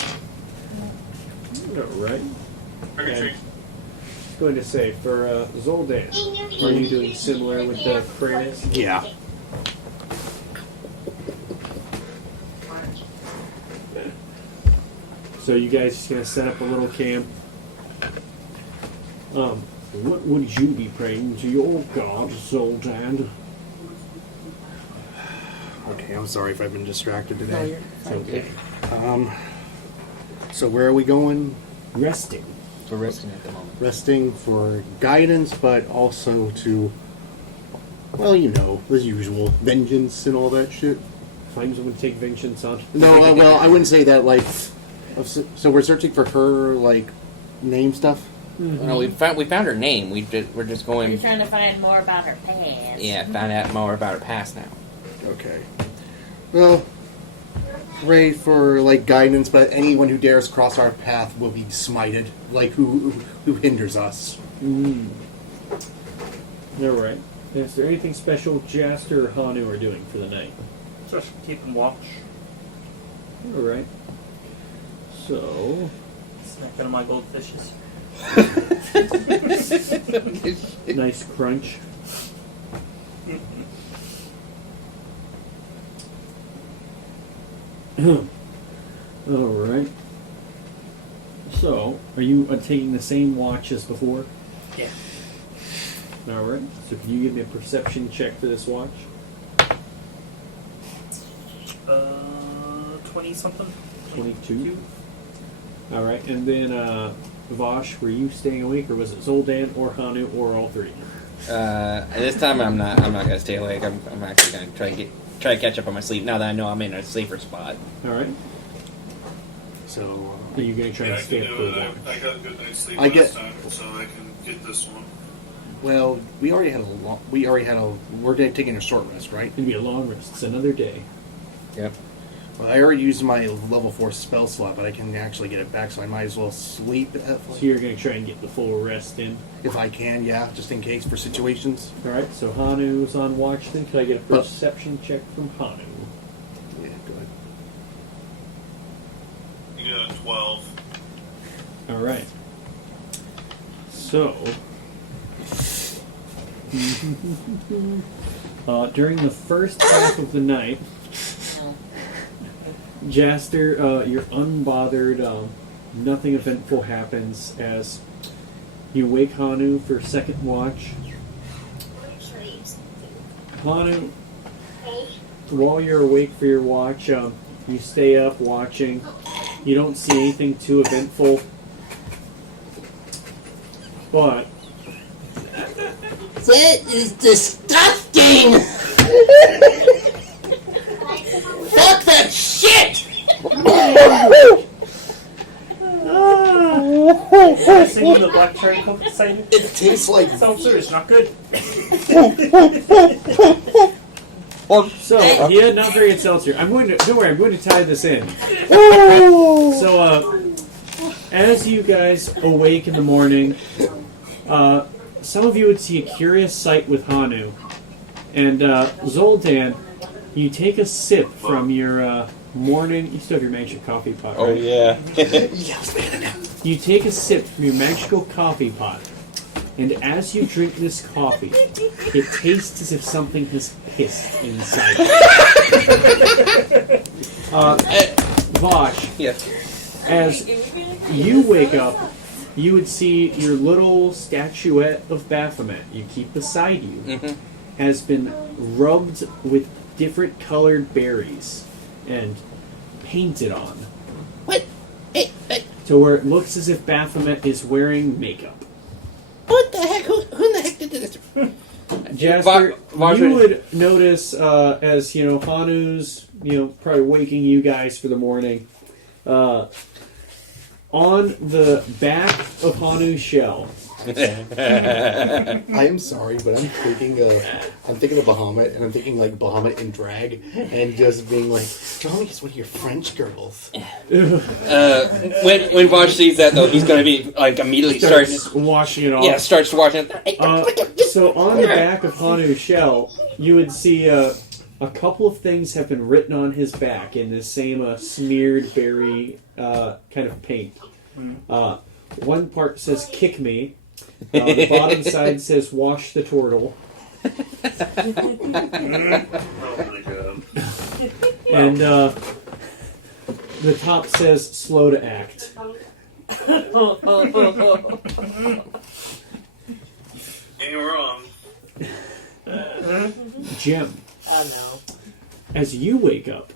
Alright. Trick or treat. Going to say, for Zoldan, are you doing similar with the prayers? Yeah. So you guys just gonna set up a little camp. What would you be praying to your god, Zoldan? Okay, I'm sorry if I've been distracted No, today. you're fine. Okay. So where are we going? Resting. We're resting at the moment. Resting for guidance, but also to, well, the usual, vengeance and all that shit. Find someone to take vengeance on. No, well, I wouldn't say that, so we're searching for her, name stuff? No, we found her name. We're just We're going. trying to find more about her past. Yeah, find out more about her past now. Okay. Well, pray for, guidance, but anyone who dares cross our path will be smited, who hinders us. Alright. Is there anything special Jaster or Hanu are doing for the night? Just keep them watch. Alright. So, Snacking on my goldfishes. nice crunch. Alright. So, are you taking the same watch as before? Yeah. Alright. So can you give me a perception check for this watch? 20 something. 22. Alright, and then Vosh, were you staying awake, or was it Zoldan or Hanu or all three? This time I'm not gonna stay awake. I'm actually gonna try to catch up on my sleep now that I know I'm in a safer spot. Alright. So, Are you going to try Yeah, and I stay can up do for it. the I got a good night's sleep I last get- time, so I can get this one. well, we're taking a short rest, right? It's going to be a long rest. It's another day. Yep. Well, I already used my level 4 spell slot, but I can actually get it back, so I might as well sleep So you're going to try and get the full rest in. if I can, just in case for situations. Alright, so Hanu's on watch then. Could I get a perception check from Hanu? Yeah, go ahead. You got a 12. Alright. So, during the first half of the night, Jaster, you're unbothered. Nothing eventful happens as you wake Hanu for second watch. Hanu, while you're awake for your watch, you stay up watching. You don't see anything too eventful. But That is disgusting! Fuck that shit! I sing the black cherry coke cider. It tastes like Seltzer is not good. so yeah, not very good seltzer. Don't worry, I'm going to tie this in. So as you guys awake in the morning, some of you would see a curious sight with Hanu. And Zoldan, you take a sip from your morning... You still have your magic coffee pot, right? Oh yeah. You take a sip from your magical coffee pot. And as you drink this coffee, it tastes as if something has pissed inside it. Vosh, Yes. as you wake up, you would see your little statuette of Baphomet you keep beside you has been rubbed with different colored berries and painted on. What? Hey, To where it looks as if Baphomet is wearing makeup. what the heck? Who in the heck did this? Jasper, Vosh you would- would notice as Hanu's probably waking you guys for the morning. On the back of Hanu's shell, I am sorry, but I'm thinking of Bahamut, and I'm thinking like Bahamut in drag, and just being like, "Tell me, it's one of your French girls." When Vosh sees that though, he's gonna be like immediately starts washing it off. Yeah, starts washing it. So on the back of Hanu's shell, you would see a couple of things have been written on his back in this same smeared berry kind of paint. One part says "kick me." The bottom side says "wash the turtle," Oh my god. and the top says "slow to act." Ain't wrong. Jim, Oh no. as you wake up,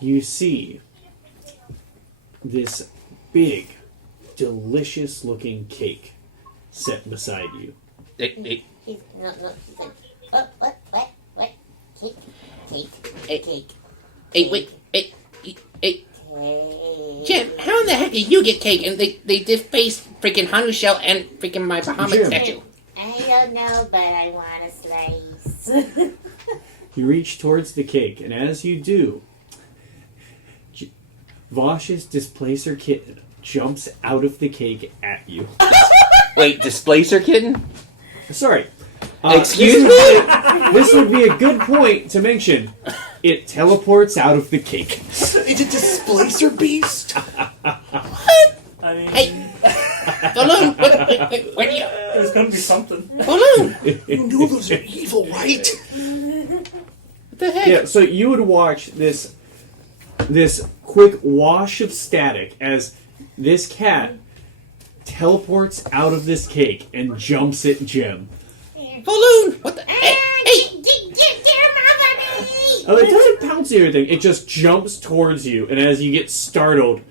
you see this big, delicious-looking cake set beside you. Hey, No, he said, what? Cake? Hey. Cake. Hey, wait, hey, Cake. Jim, how in the heck did you get cake? And they defaced freaking Hanu shell and freaking my Bahamut Jim. statue. I don't know, but I want a slice. You reach towards the cake, and as you do, Vosh's displacer kitten jumps out of the cake at you. wait, displacer kitten? Sorry. Excuse me? This would be a good point to mention. It teleports out of the cake. It's a displacer beast. I mean, Hey. Balloon, where do you... there's gonna be something. Balloon! You know those are evil, right? What the heck? Yeah, so you would watch this quick wash of static as this cat teleports out of this cake and jumps at Jim. Balloon! What the... Hey, hey! Oh, it doesn't pounce or anything. It just jumps towards you, and as you get startled,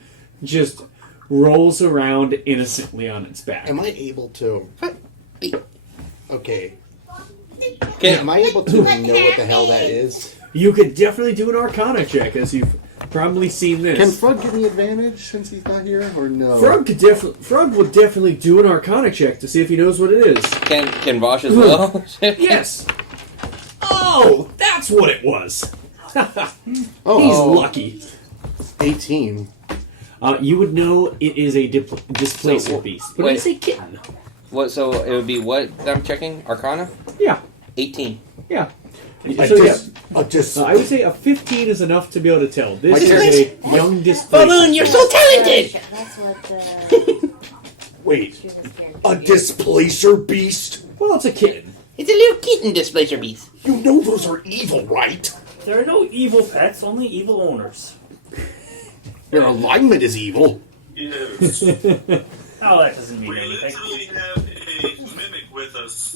just rolls around innocently on its back. Am I able to? Wait. Okay. Can, Am I able to know what the hell that is? You could definitely do an Arcana check, as you've probably seen this. Can Frog give me advantage since he's not here, or no? Frog would definitely do an Arcana check to see if he knows what it is. can Vosh as well? Yes. Oh, that's what it was. Oh, He's lucky. 18. You would know it is a displacer So, beast, but wait. it's a kitten. What? So it would be what I'm checking? Arcana? Yeah, 18. yeah. I So yeah, just, I would say a 15 is enough to be able to tell. This My is turn. a young displacer. Balloon, you're so talented! That's what wait, she was scared a to do. displacer beast? Well, it's a kitten. It's a little kitten displacer beast. You know those are evil, right? There are no evil pets, only evil owners. Your alignment is evil. Yes. Oh, that doesn't mean We anything. literally have a mimic with us.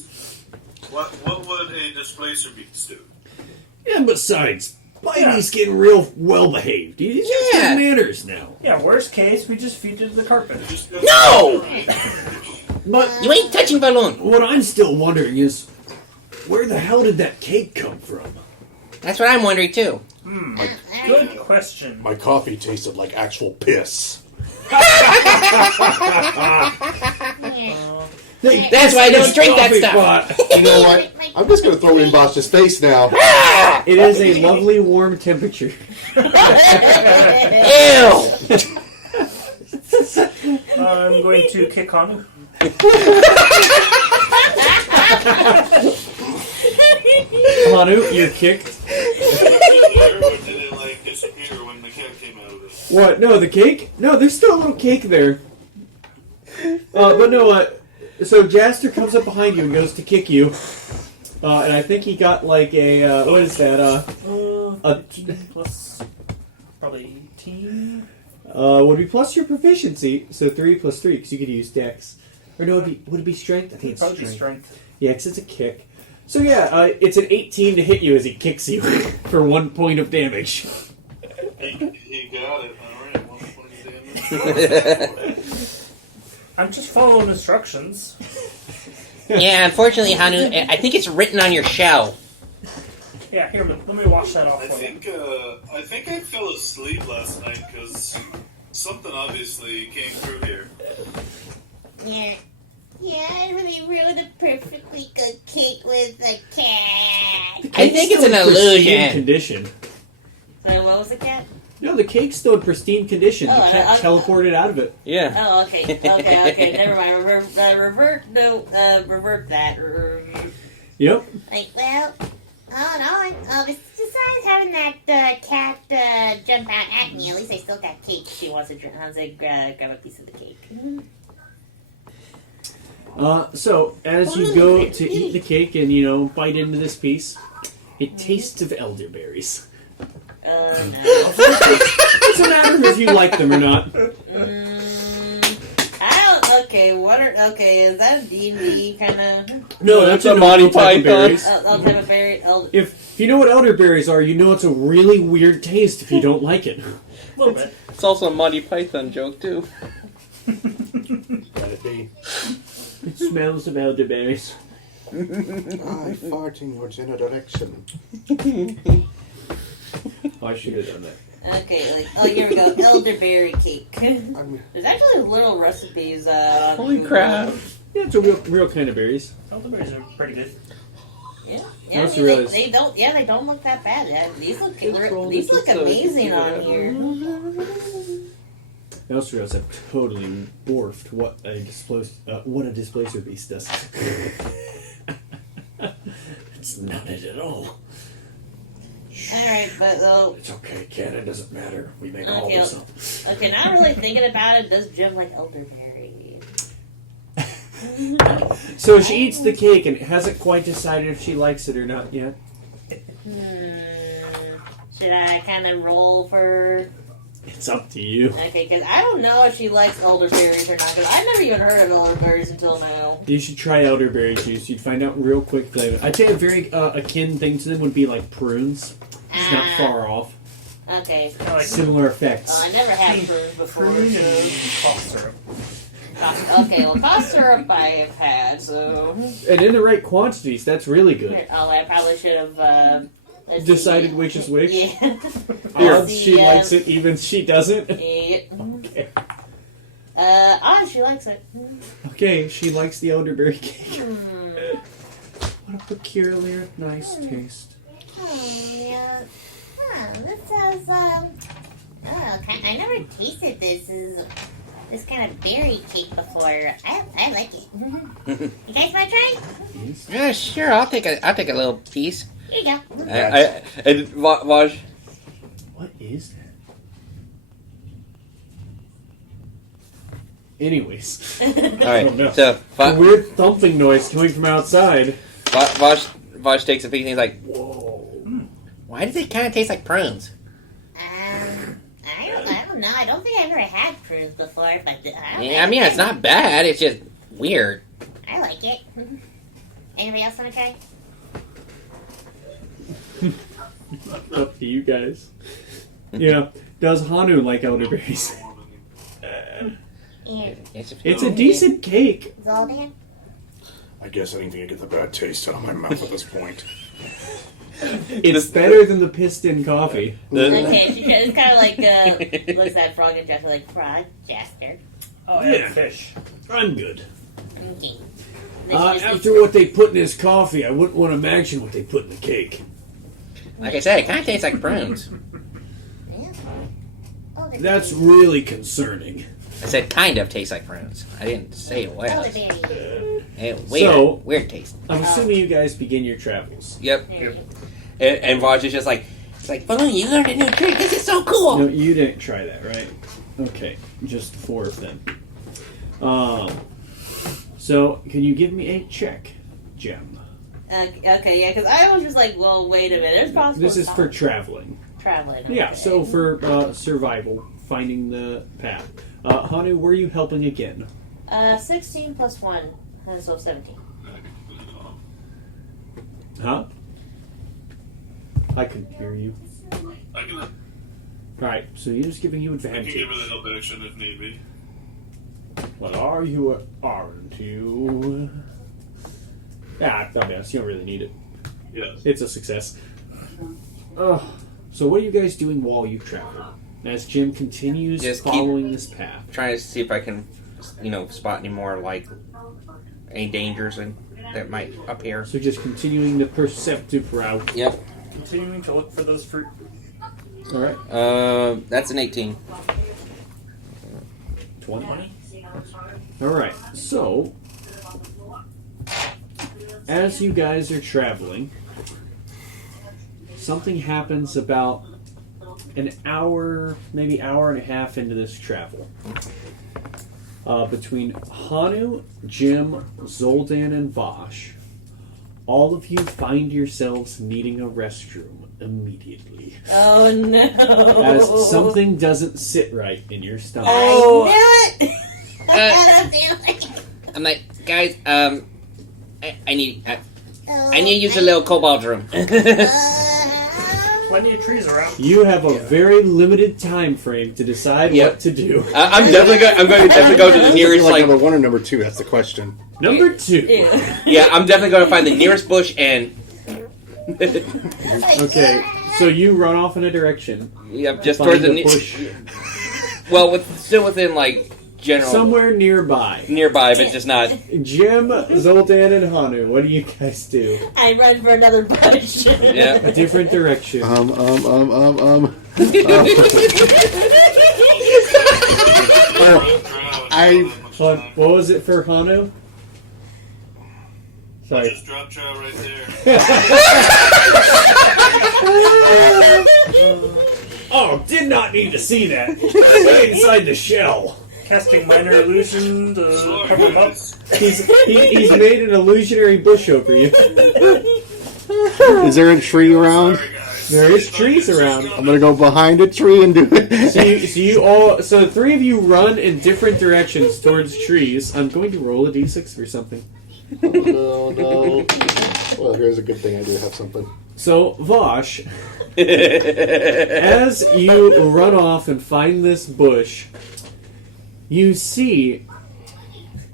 What would a displacer beast do? And besides, Bitey's getting real well behaved. He's just Yeah. got manners now. Yeah, worst case, we just feed it to the carpet. No! But You ain't touching Balloon. what I'm still wondering is, where the hell did that cake come from? That's what I'm wondering too. Good question. My coffee tasted like actual piss. That's why I don't drink that stuff. You know what? I'm just gonna throw it in Bosch's face now. It is a lovely warm temperature. Ew! I'm going to kick Hanu. Hanu, you're kicked. Or did it like disappear when the cat came out of it? What? No, the cake? No, there's still a little cake there. But no, so Jaster comes up behind you and goes to kick you. And I think he got like a, what is that? A 15 plus probably 18. would be plus your proficiency, so 3 plus 3, because you could use Dex. Or no, would it be Strength? I think it's Probably Strength. strength. Yeah, because it's a kick. So yeah, it's an 18 to hit you as he kicks you for 1 point of damage. He got it. Alright, 1 point of damage. I'm just following instructions. Yeah, unfortunately, Hanu, I think it's written on your shell. Yeah, here, let me wash that off I for you. think I fell asleep last night because something obviously came through here. Yeah, I really ruined a perfectly good cake with a cat. I think it's Still an in pristine illusion. condition. So what was the cat? No, the cake's still in pristine condition. Oh, the cat teleported out of it. Yeah. Oh, okay, never mind. Revert that. Yep. Like, well, hold on. Besides having that cat jump out at me, at least I still got cake. She wants to grab a piece of the cake. So, as you go to eat the cake and, bite into this piece, it tastes of elderberries. No. It doesn't matter if you like them or not. I don't. Okay, is that a D&D kind of? No, that's a a Monty normal type of Python. berries. Ultimate berry. If you know what elderberries are, you know it's a really weird taste if you don't like it. A little bit. It's also a Monty Python joke, too. Let it be. It smells of elderberries. I fart in your general direction. Oh, I should have done that. Okay, here we go. Elderberry cake. I'm, There's actually little recipes. On Holy Google. crap. Yeah, it's a real kind of berries. Elderberries are pretty good. Yeah, I also I mean, realized- they don't. Yeah, they don't look that bad. Yeah, these look roll these the look pizza. amazing Yeah. on here. I also realized I've totally dwarfed what a displacer beast does. It's not it at all. All right, but It's okay, Ken. It doesn't matter. We make all Okay, this up. okay. Now really thinking about it, does Jim like elderberry? So she eats the cake and hasn't quite decided if she likes it or not yet. Should I kind of roll for? It's up to you. Okay, because I don't know if she likes elderberries or not. Because I've never even heard of elderberries until now. You should try elderberry juice. You'd find out real quick flavor. I'd say a very akin thing to them would be like prunes. It's not far off. Okay. Kind of like Similar effects. I never had prunes before. prune So. and cough syrup. Okay, well, cough syrup I have had, so. And in the right quantities, that's really good. Oh, I probably should have let's Decided see. which is which? Yeah. Odds she The, likes it, even she doesn't. Yeah. Okay. She likes it. Okay, she likes the elderberry cake. Hmm. What a peculiar, nice taste. Oh, yeah. This has, I never tasted this kind of berry cake before. I like it. You guys want to try? Yeah, sure. I'll take a little piece. Here you go. Vaj, What is that? Anyways, all Oh, right. no. So a weird thumping noise coming from outside. Vaj takes a piece and he's like, Whoa. Why does it kind of taste like prunes? I don't know. I don't think I've ever had prunes before, but Yeah, I mean, it's not bad. It's just weird. I like it. Anybody else want to try? Up to you guys. Yeah. Does Hanu like elderberries? Here, It's a decent cake. Zoldan. I guess anything to get the bad taste out of my mouth at this point. It's better than the piston coffee. Okay, it's kind of like, looks at Frog and Jasper like, Frog, Jasper. Oh, yeah, fish. I'm good. Okay. After what they put in his coffee, I wouldn't want to imagine what they put in the cake. Like I said, it kind of tastes like prunes. Yeah. Oh, the That's berry. really concerning. I said kind of tastes like prunes. I didn't say it Oh, was. the berry. Weird, So- weird taste. I'm assuming you guys begin your travels. yep. Here. And Vaj is just like, It's like, boom, you learned a new trick. This is so cool. No, you didn't try that, right? Okay, just 4 of them. So, can you give me a check, Gem? Okay, yeah, because I was just like, well, wait a minute. It's possible. This is it's for not traveling. traveling. Yeah, okay. so for survival, finding the path. Hanu, were you helping again? 16 plus 1, so 17. Huh? I couldn't hear you. I can Alright, so he's just giving you give advantage. it a help action if need be. What are you or aren't you? I'll be honest, you don't really need it. Yes. It's a success. So what are you guys doing while you travel? As Jim continues Just keep- following this path. Trying to see if I can, spot any more, any dangers that might appear. So just continuing the perceptive route. Yep. Continuing to look for those fruit. All right. That's an 18. 20. All right. So as you guys are traveling, something happens about an hour, maybe hour and a half into this travel. Between Hanu, Jim, Zoldan, and Vosh, all of you find yourselves needing a restroom immediately. Oh no! As something doesn't sit right in your stomach. Oh, I knew it! I Uh, had a feeling. I'm like, guys, I need to use a little cobalt room. Plenty of trees around. You have a very limited time frame to decide Yep. what to do. I'm definitely going. I'm going to definitely go to the nearest Like number 1 or number 2? That's the question. Number 2. Ew. Yeah, I'm definitely going to find the nearest bush and. Okay, so you run off in a direction. Yep, just Find towards a the bush Well, still within general somewhere nearby. nearby, but just not. Jim, Zoltan, and Hanu, what do you guys do? I run for another bush. Yeah. A different direction. What was it for Hanu? Sorry. Just drop trout right there. Oh, did not need to see that. Stay inside the shell. Casting minor illusion to cover them up. He's made an illusionary bush over you. Is there a tree around? Sorry, guys. There is trees around. I'm gonna go behind a tree and do it. So the three of you run in different directions towards trees. I'm going to roll a d6 for something. Oh no. Well, here's a good thing I do have something. So, Vosh, as you run off and find this bush, you see,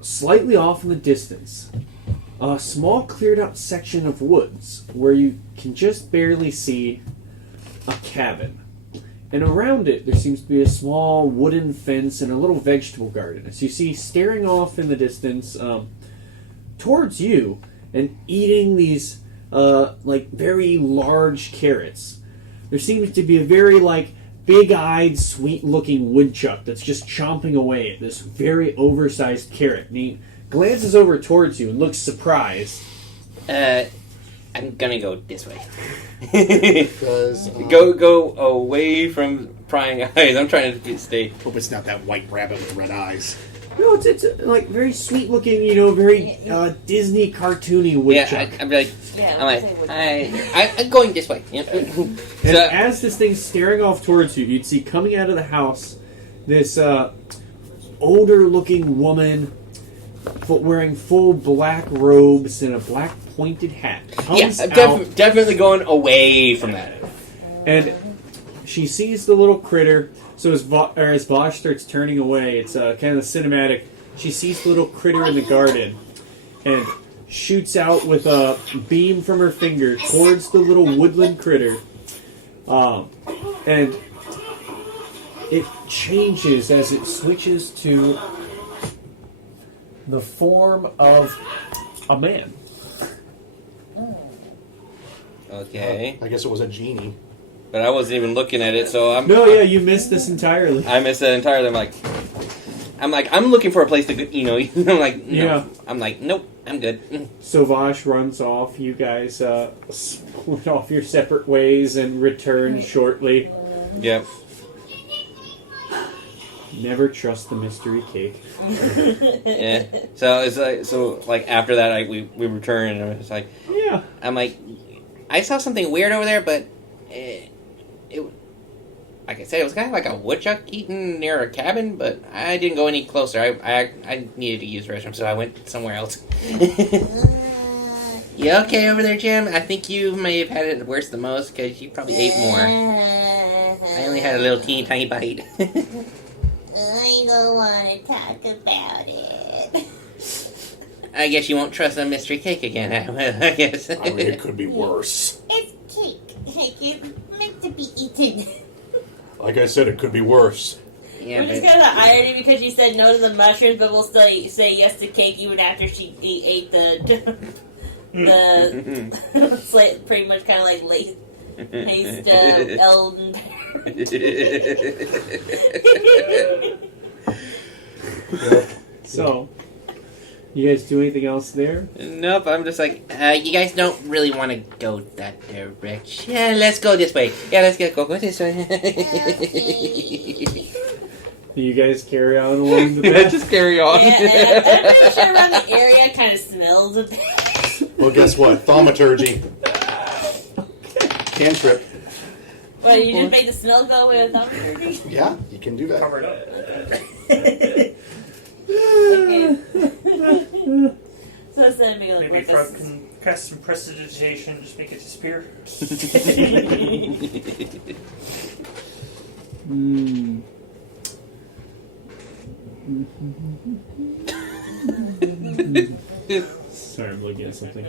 slightly off in the distance, a small cleared out section of woods where you can just barely see a cabin. And around it, there seems to be a small wooden fence and a little vegetable garden. As you see, staring off in the distance towards you and eating these very large carrots. There seems to be a very big-eyed, sweet-looking woodchuck that's just chomping away at this very oversized carrot. And he glances over towards you and looks surprised. I'm gonna go this way. Because Go away from prying eyes. I'm trying to stay. hope it's not that white rabbit with red eyes. No, it's very sweet-looking, very Disney cartoony woodchuck. Yeah, I'm like, Yeah, I'm I'd like, say I'm going this way. Yep. And So- as this thing's staring off towards you, you'd see coming out of the house this older-looking woman wearing full black robes and a black pointed hat. Yeah, Comes I'm out, definitely going away from that. and she sees the little critter. So as Vosh starts turning away, it's kind of cinematic. She sees the little critter in the garden and shoots out with a beam from her finger towards the little woodland critter. And it changes as it switches to the form of a man. Okay, I guess it was a genie. but I wasn't even looking at it, so I'm. No, yeah, you missed this entirely. I missed that entirely. I'm looking for a place to go. I'm like, no. Yeah. I'm like, nope, I'm good. So Vosh runs off. You guys split off your separate ways and return shortly. Yep. Never trust the mystery cake. Yeah. So it's after that, we return, and it's like, Yeah. I'm like, I saw something weird over there, but it like I said, it was kind of like a woodchuck eating near a cabin, but I didn't go any closer. I needed to use the restroom, so I went somewhere else. You okay over there, Jim? I think you may have had it worse than most because you probably ate more. I only had a little teeny tiny bite. I don't want to talk about it. I guess you won't trust a mystery cake again. I guess. I mean, it could be worse. It's cake. Cake is meant to be eaten. Like I said, it could be worse. Yeah, We're just but kind of irony because she said no to the mushrooms, but we'll still say yes to cake even after she ate the it's like pretty much kind of like laced Elden. So, you guys do anything else there? nope. I'm just like, you guys don't really want to go that direction. Yeah, let's go this way. Yeah, let's go this way. Do you guys carry on along the path? Just carry on. Yeah, and I'm pretty sure around the area kind of smells a bit. Well, guess what? Thaumaturgy. Cantrip. But you just make the smell go away with thaumaturgy? Yeah, you can do that. Cover it up. Okay. So instead of making it Maybe like Frog can cast some prestidigitation, just make it disappear. Hmm. Sorry, I'm looking at something.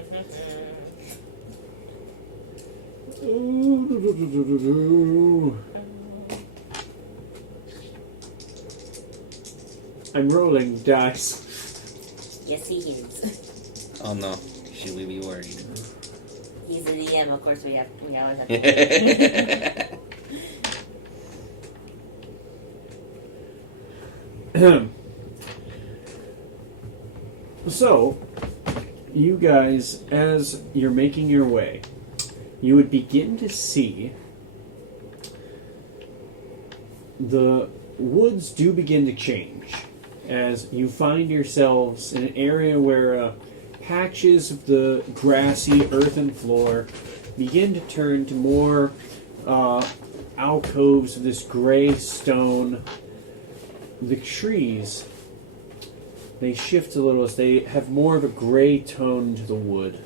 I'm rolling dice. Yes, he is. Oh no, should we be worried? He's a DM, of course we always have to. So, you guys, as you're making your way, you would begin to see the woods do begin to change as you find yourselves in an area where patches of the grassy earthen floor begin to turn to more alcoves of this gray stone. The trees, they shift a little as they have more of a gray tone to the wood.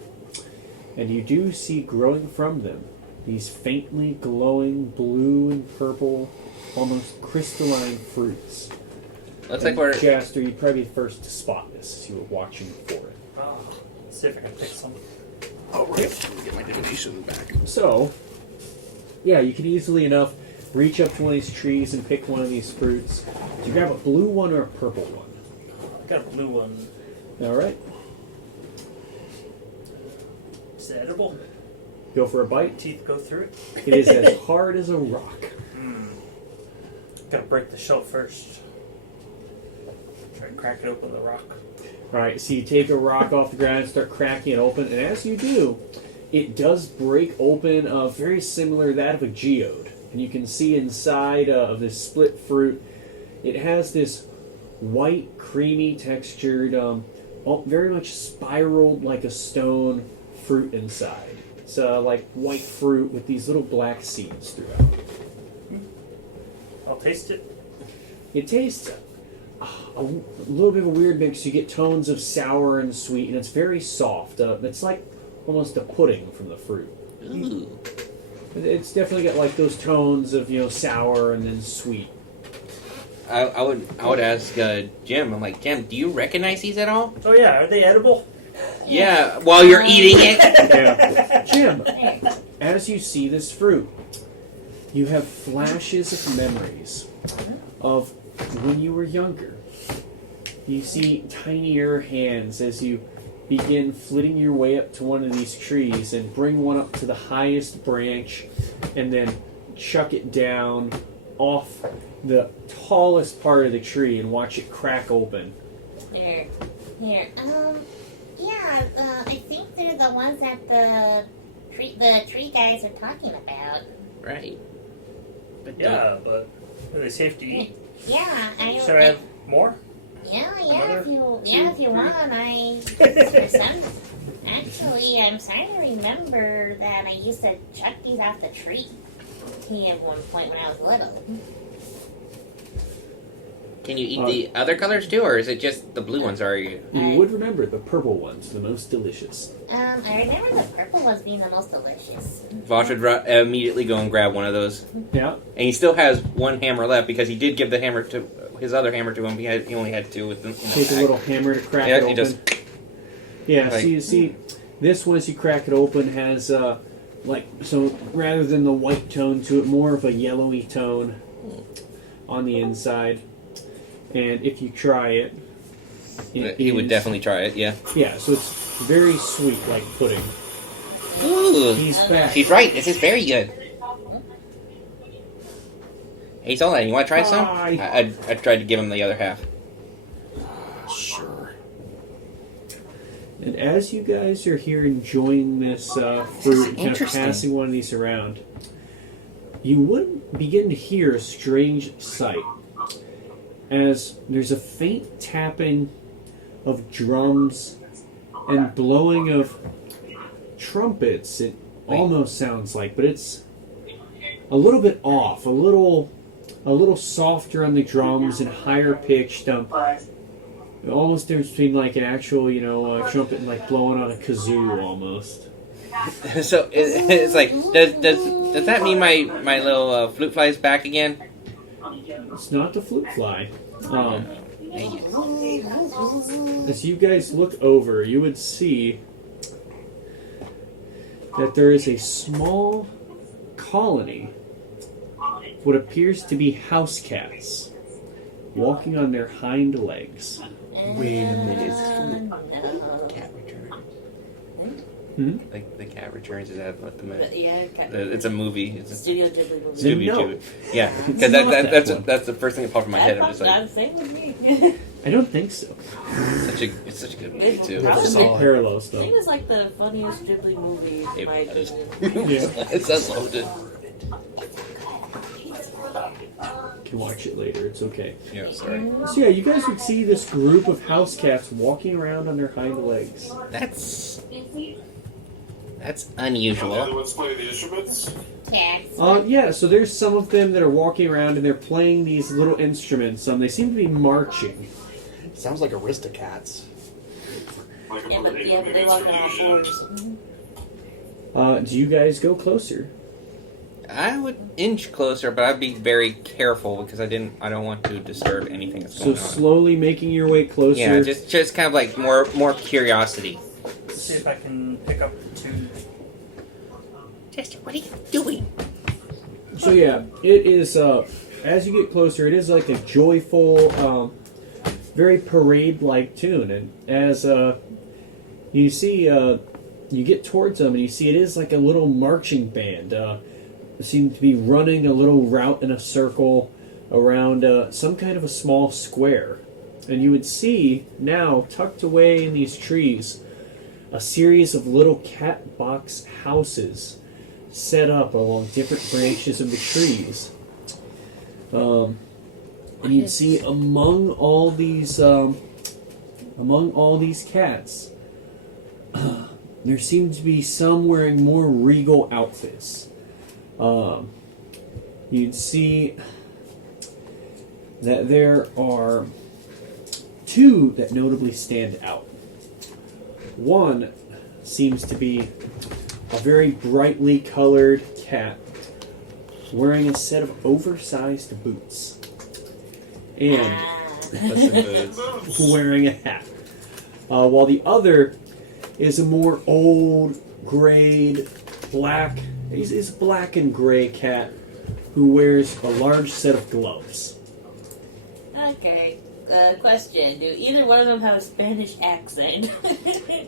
And you do see growing from them these faintly glowing blue and purple, almost crystalline fruits. Looks like we're. Chester, you'd probably be the first to spot this as you were watching for it. Oh, let's see if I can pick some. Oh, right. Let me get my divination back. So, yeah, you can easily enough reach up to one of these trees and pick one of these fruits. Do you grab a blue one or a purple one? I got a blue one. Alright. Is it edible? Go for a bite. Teeth go through it? It is as hard as a rock. Gotta break the shell first. Try and crack it open with a rock. Alright, so you take a rock off the ground and start cracking it open, and as you do, it does break open very similar to that of a geode. And you can see inside of this split fruit, it has this white, creamy textured, very much spiraled like a stone fruit inside. It's like white fruit with these little black seeds throughout. I'll taste it. It tastes a little bit of a weird mix. You get tones of sour and sweet, and it's very soft. It's like almost a pudding from the fruit. Ooh. It's definitely got like those tones of sour and then sweet. I would ask Jim. I'm like, Jim, do you recognize these at all? Oh yeah, are they edible? Yeah, while you're eating it. Yeah. Jim, as you see this fruit, you have flashes of memories of when you were younger. You see tinier hands as you begin flitting your way up to one of these trees and bring one up to the highest branch and then chuck it down off the tallest part of the tree and watch it crack open. Here. Yeah, I think they're the ones that the tree guys are talking about. Right. But Yeah, but are they safe to eat? Yeah, Should I have more? if you want, actually, I'm starting to remember that I used to chuck these off the tree at one point when I was little. can you eat the other colors too, or is it just the blue ones? Are you? You would remember the purple ones, the most delicious. I remember the purple ones being the most delicious. Vosh would immediately go and grab one of those, Yeah. and he still has one hammer left because he did give the hammer to his other hammer to him. He only had two with him. Take a little hammer to crack Yeah, it he open. just. Yeah, Like- so you see, this once you crack it open has so rather than the white tone to it, more of a yellowy tone on the inside. And if you try it, He would definitely try it. Yeah. Yeah, so it's very sweet, like pudding. Ooh. He's back. She's right. This is very good. Hey, Solon, you want to try some? Hi. I tried to give him the other half. Sure. And as you guys are here enjoying this fruit, kind of interesting. passing one of these around, you would begin to hear a strange sight. As there's a faint tapping of drums and blowing of trumpets, it almost sounds like, but it's a little bit off, a little softer on the drums and higher pitched. Almost difference between like an actual, trumpet and like blowing on a kazoo almost. So it's like, does that mean my little flute fly is back again? It's not the flute fly. Dang it. As you guys look over, you would see that there is a small colony of what appears to be house cats walking on their hind legs. Wait a minute. Cat returns. Hmm? Like the cat returns. Is that what the movie? Yeah, It's a movie. It's a Studio Ghibli movie. Studio No. Ghibli. Yeah, It's because not that one. that's the first thing that popped in my head. I'm just like, Same with me. I don't think so. it's such a good movie too. That was Some it. parallel I stuff. think it's like the funniest Ghibli movie, in my It- opinion. Yeah. It's unloaded. You can watch it later. It's okay. Yeah, sorry. So yeah, you guys would see this group of house cats walking around on their hind legs. That's The other unusual. ones play the instruments. Cats. Yeah, so there's some of them that are walking around and they're playing these little instruments. They seem to be marching. Sounds like Aristocats. Like a Yeah, but parade they walk on all instrument. fours. Do you guys go closer? I would inch closer, but I'd be very careful because I don't want to disturb anything that's So going on. slowly making your way closer. Yeah, just kind of like more curiosity. Let's see if I can pick up the tune. Chester, what are you doing? So yeah, it is. As you get closer, it is like a joyful, very parade-like tune, and as you see, you get towards them, and you see it is like a little marching band. They seem to be running a little route in a circle around some kind of a small square, and you would see now tucked away in these trees a series of little cat box houses set up along different branches of the trees. And you'd see among all these cats, there seemed to be some wearing more regal outfits. You'd see that there are two that notably stand out. One seems to be a very brightly colored cat wearing a set of oversized boots and wearing a hat, while the other is a more old, grayed, black. He's a black and gray cat who wears a large set of gloves. Okay. Question: do either one of them have a Spanish accent?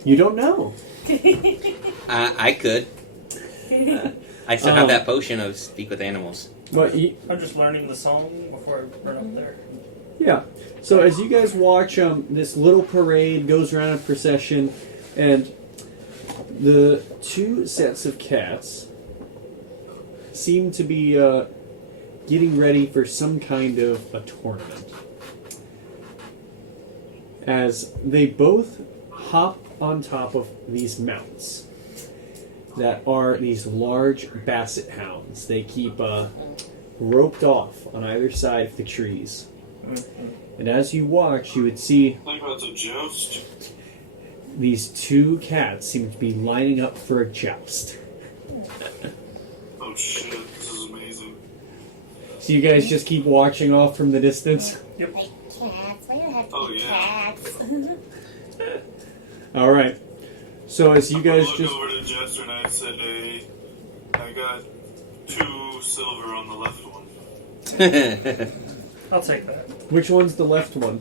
You don't know. I could. I still have that potion of speak with animals. But I'm just learning the song before I run up there. yeah. So as you guys watch, this little parade goes around in procession, and the two sets of cats seem to be getting ready for some kind of a tournament. As they both hop on top of these mounts that are these large basset hounds. They keep roped off on either side of the trees. And as you watch, you would see Like about to joust. these two cats seem to be lining up for a joust. Oh shit, this is amazing. So you guys just keep watching off from the distance? Like cats. Why do you have to Oh, be yeah. cats? Alright. So as you guys look just over to Jester and I said, hey, I got 2 silver on the left one. I'll take that. which one's the left one?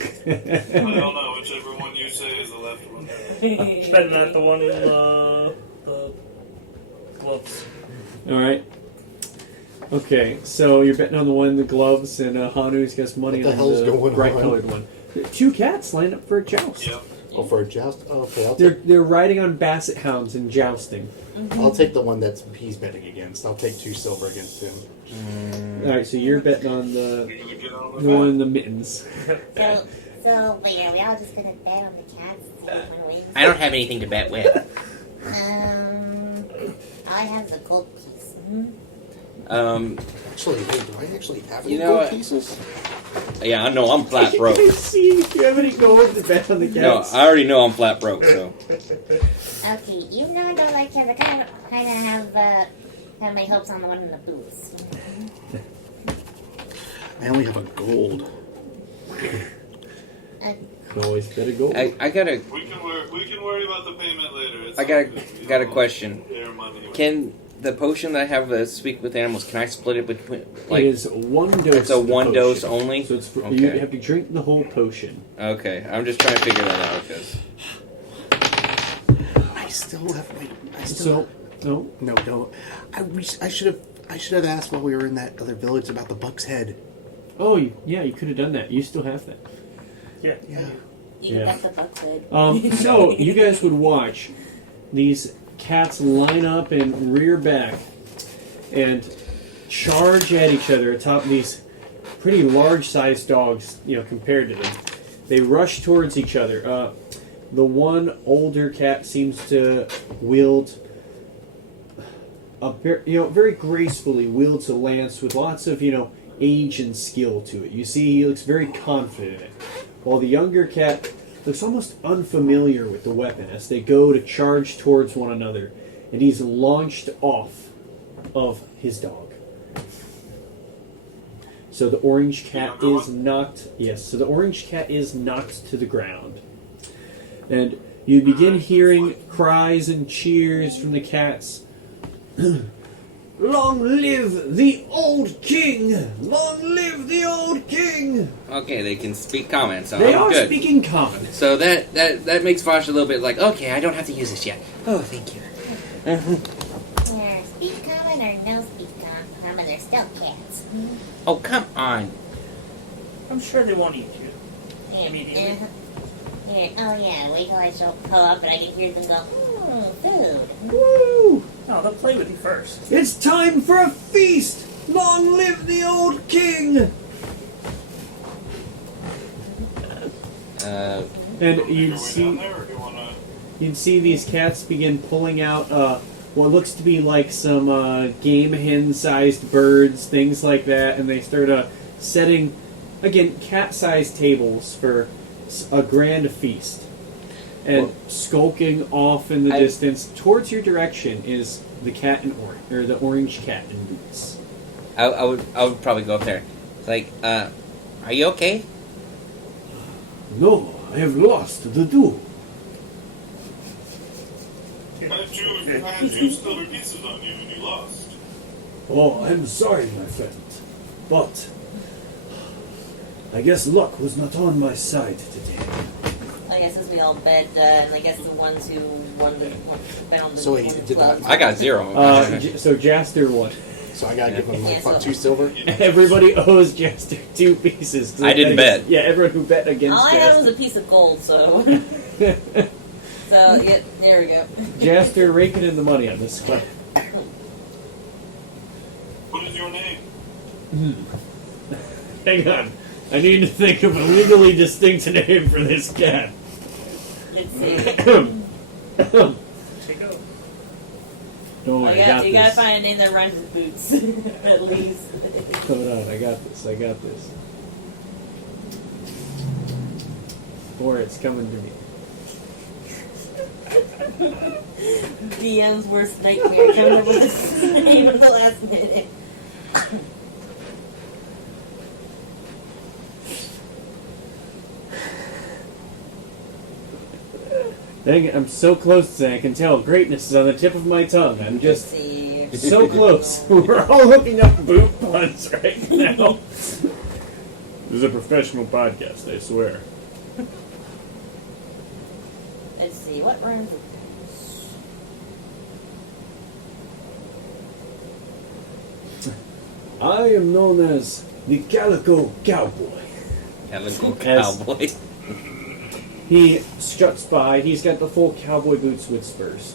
I don't know, whichever one you say is the left one. Spending at the one, the gloves. All right. Okay, so you're betting on the one in the gloves, and Hanu's got money What the on hell's the going bright on? colored one. 2 cats lined up for a joust. Yep. Oh, for a joust? Oh, okay, I'll take, They're riding on basset hounds and jousting. I'll take the one that's he's betting against. I'll take 2 silver against him. All right, so you're betting on the You gonna get on with one in that? the mittens. So wait, are we all just gonna bet on the cats to see which one wins? I don't have anything to bet with. All I have is a gold piece. Actually, wait, do I actually have any You know gold what? pieces? Yeah, I know I'm flat broke. I see. If you have any gold to bet on the No, cats. I already know I'm flat broke, so. Okay, even though I don't like cats, I kind of have my hopes on the one in the boots. I only have a gold. Always bet a gold. I got a We can worry about the payment later. It's I got a- all good. We got a don't question. Their money. Can the potion that I have speak with animals? Can I split it between? It Like is one dose. it's a of the one dose potion. only. So it's for, Okay. you have to drink the whole potion. Okay, I'm just trying to figure that out because I still have my. I still So, no. no. I should have asked while we were in that other village about the buck's head. Oh, yeah, you could have done that. You still have that. Yeah. Yeah. You Yeah. got the buck's head. So you guys would watch these cats line up and rear back and charge at each other atop these pretty large-sized dogs, compared to them. They rush towards each other. The one older cat seems to wield very gracefully wields a lance with lots of, age and skill to it. You see, he looks very confident in it. While the younger cat looks almost unfamiliar with the weapon as they go to charge towards one another, and he's launched off of his dog. So the orange cat is knocked. Yes, so the orange cat is knocked to the ground, and you begin hearing cries and cheers from the cats. Long live the old king! Long live the old king! okay, they can speak common, so They I'm are good. speaking common. So that makes Vosh a little bit like, okay, I don't have to use this yet. Oh, thank you. Yeah, speak common or no speak common, they're still cats. Oh, come on. I'm sure they won't eat you. Yeah, Immediately. oh yeah, wait till I pull up and I can hear them go, food. Woo! No, they'll play with you first. It's time for a feast! Long live the old king! And Go you'd down see there, or do you wanna? these cats begin pulling out what looks to be like some game hen-sized birds, things like that, and they start setting, again, cat-sized tables for a grand feast. And skulking off in the distance towards your direction is the cat in orange, or the orange cat in boots. I would probably go up there. Like, are you okay? No, I have lost the duel. You had 2 silver pieces on you and you lost. Oh, I'm sorry, my friend, but I guess luck was not on my side today. I guess as we all bet, and I guess the ones who won the bet on the So wait, one did club. I got 0. So Jaster won. So I gotta give him Yeah, like so- 2 silver. Everybody owes Jaster 2 pieces. I didn't bet. Yeah, everyone who bet against All I had was Jaster. a piece of gold, so. So, yeah, there we go. Jaster raking in the money on this one. What is your name? Hang on. I need to think of a legally distinct name for this cat. Let's see. Take out. Don't worry, I got You this. gotta find a name that rhymes with boots, at least. Hold on, I got this. Or it's coming to me. DM's worst nightmare, coming up with this name at the last minute. Dang it, I'm so close to saying I can tell greatness is on the tip of my tongue. I'm Let's just see. so close. We're all looking up boot puns right now. This is a professional podcast, I swear. Let's see. What rhymes with I am known as the Calico Cowboy. Calico As- cowboy. He struts by. He's got the full cowboy boots with spurs.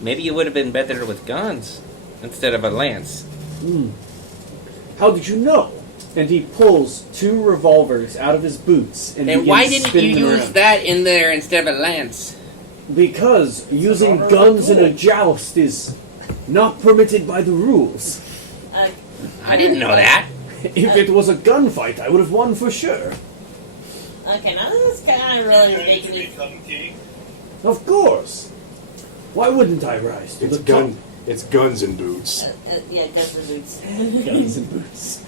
Maybe you would have been better with guns instead of a lance. How did you know? And he pulls 2 revolvers out of his boots and Then begins why didn't you spinning them use around. that in there instead of a lance? Because using guns in a joust is not permitted by the rules. I didn't know that. If it was a gunfight, I would have won for sure. Okay, now this is kind of really Ready to making me. become king? Of course. Why wouldn't I rise to It's the top? It's guns and boots. Yeah, guns and boots. Guns and boots.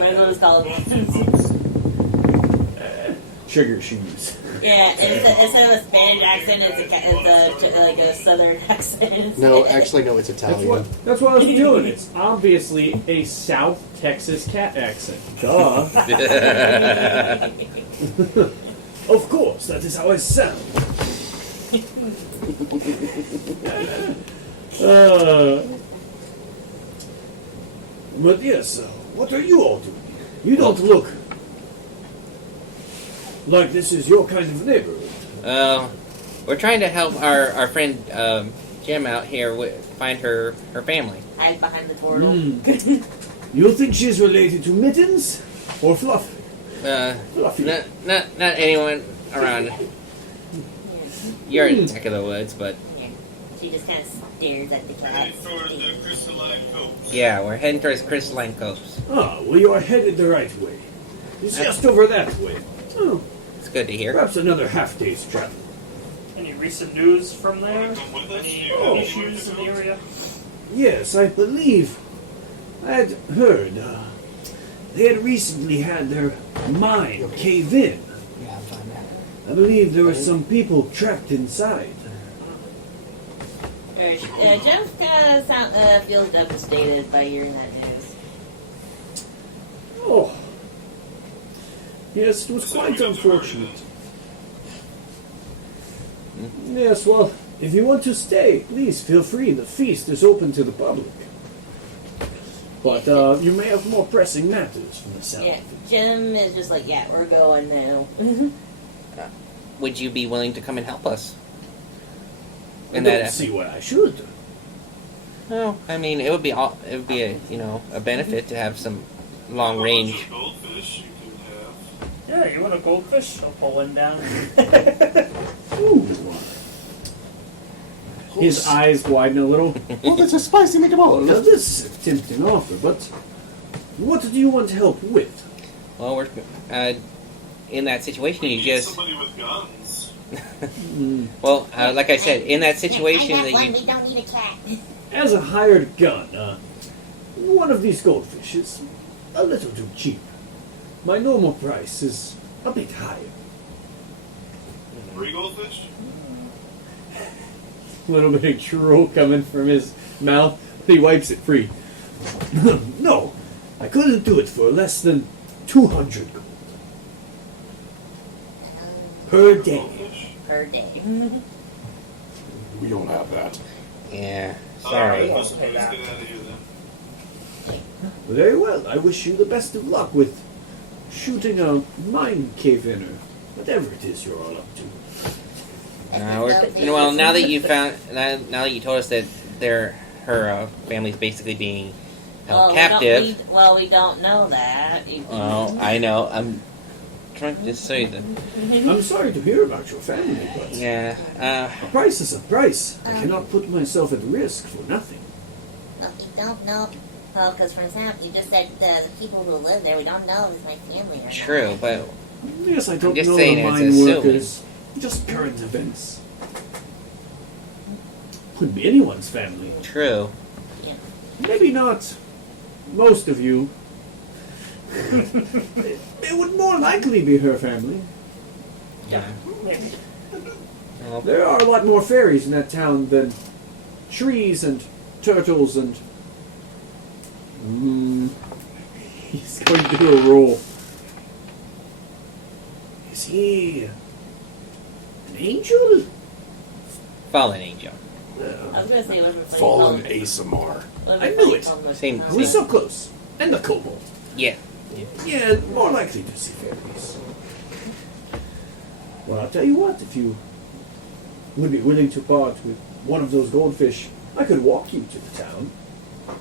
Regulars call it. Sugar shoes. Yeah, instead of a Spanish accent, it's like a southern accent. No, actually, no, it's That's Italian. what I was doing. It's obviously a South Texas cat accent. Duh. Of course, that is how I sound. But yes, what are you all doing? You don't look like this is your kind of neighborhood. We're trying to help our friend Jim out here find her family. Hide behind the portal. You think she's related to Mittens or Fluffy? Fluffy. Not anyone around your neck of the woods, but Yeah. She just kind of stares at the cat. Heading for the crystalline coast. yeah, we're heading towards Crystalline Coast. Ah, well, you are headed the right way. It's just over that way. Oh, It's good to hear. perhaps another half day's travel. Any recent news from there? Come with us. Any You have issues in the area? Yes, I believe I had heard they had recently had their mine cave in. I believe there were some people trapped inside. Jim kind of feels devastated by hearing that news. Oh. Yes, it was quite unfortunate. Yes, well, if you want to stay, please feel free. The feast is open to the public. But you may have more pressing matters from the south. Yeah, Jim is just like, yeah, we're going now. Would you be willing to come and help us? I In don't that see why I should. No, I mean it would be a benefit to have some long range. Goldfish you can have. Yeah, you want a goldfish? I'll pull one down. Ooh. His eyes widen a little. Well, that's a spicy meatball. Now this is a tempting offer, but what do you want help with? Well, we're in that situation. We You need just somebody with guns. well, like I said, in that situation I that got one. you We don't need a cat. As a hired gun, one of these goldfish is a little too cheap. My normal price is a bit higher. 3 goldfish? A little bit of drool coming from his mouth. He wipes it free. No, I couldn't do it for less than 200 gold. Per day. Goldfish? Per day. We don't have that. yeah. Alright, Sorry. I suppose get out of here then. Very well. I wish you the best of luck with shooting a mine cave-in or whatever it is you're all up to. Well, now that you now that you told us that her family's basically being held captive. We don't know that. Well, I know. I'm trying to say that. I'm sorry to hear about your family, but Yeah. a price is a price. I cannot put myself at risk for nothing. No, we don't know. Well, because for example, you just said the people who live there, we don't know if it's my family or not. True, but Yes, I don't just know saying the it's mine assuming. workers. Just current events. Could be anyone's family. true. Maybe not most of you. It would more likely be her family. Yeah, maybe. There are a lot more fairies in that town than trees and turtles and... He's going to do a roll. Is he an angel? Fallen angel. I was gonna say whatever. Fallen ASMR. I knew it. Same. We're so close. And the kobold. Yeah. Yeah, more likely to see fairies. Well, I'll tell you what, if you would be willing to part with one of those goldfish, I could walk you to the town.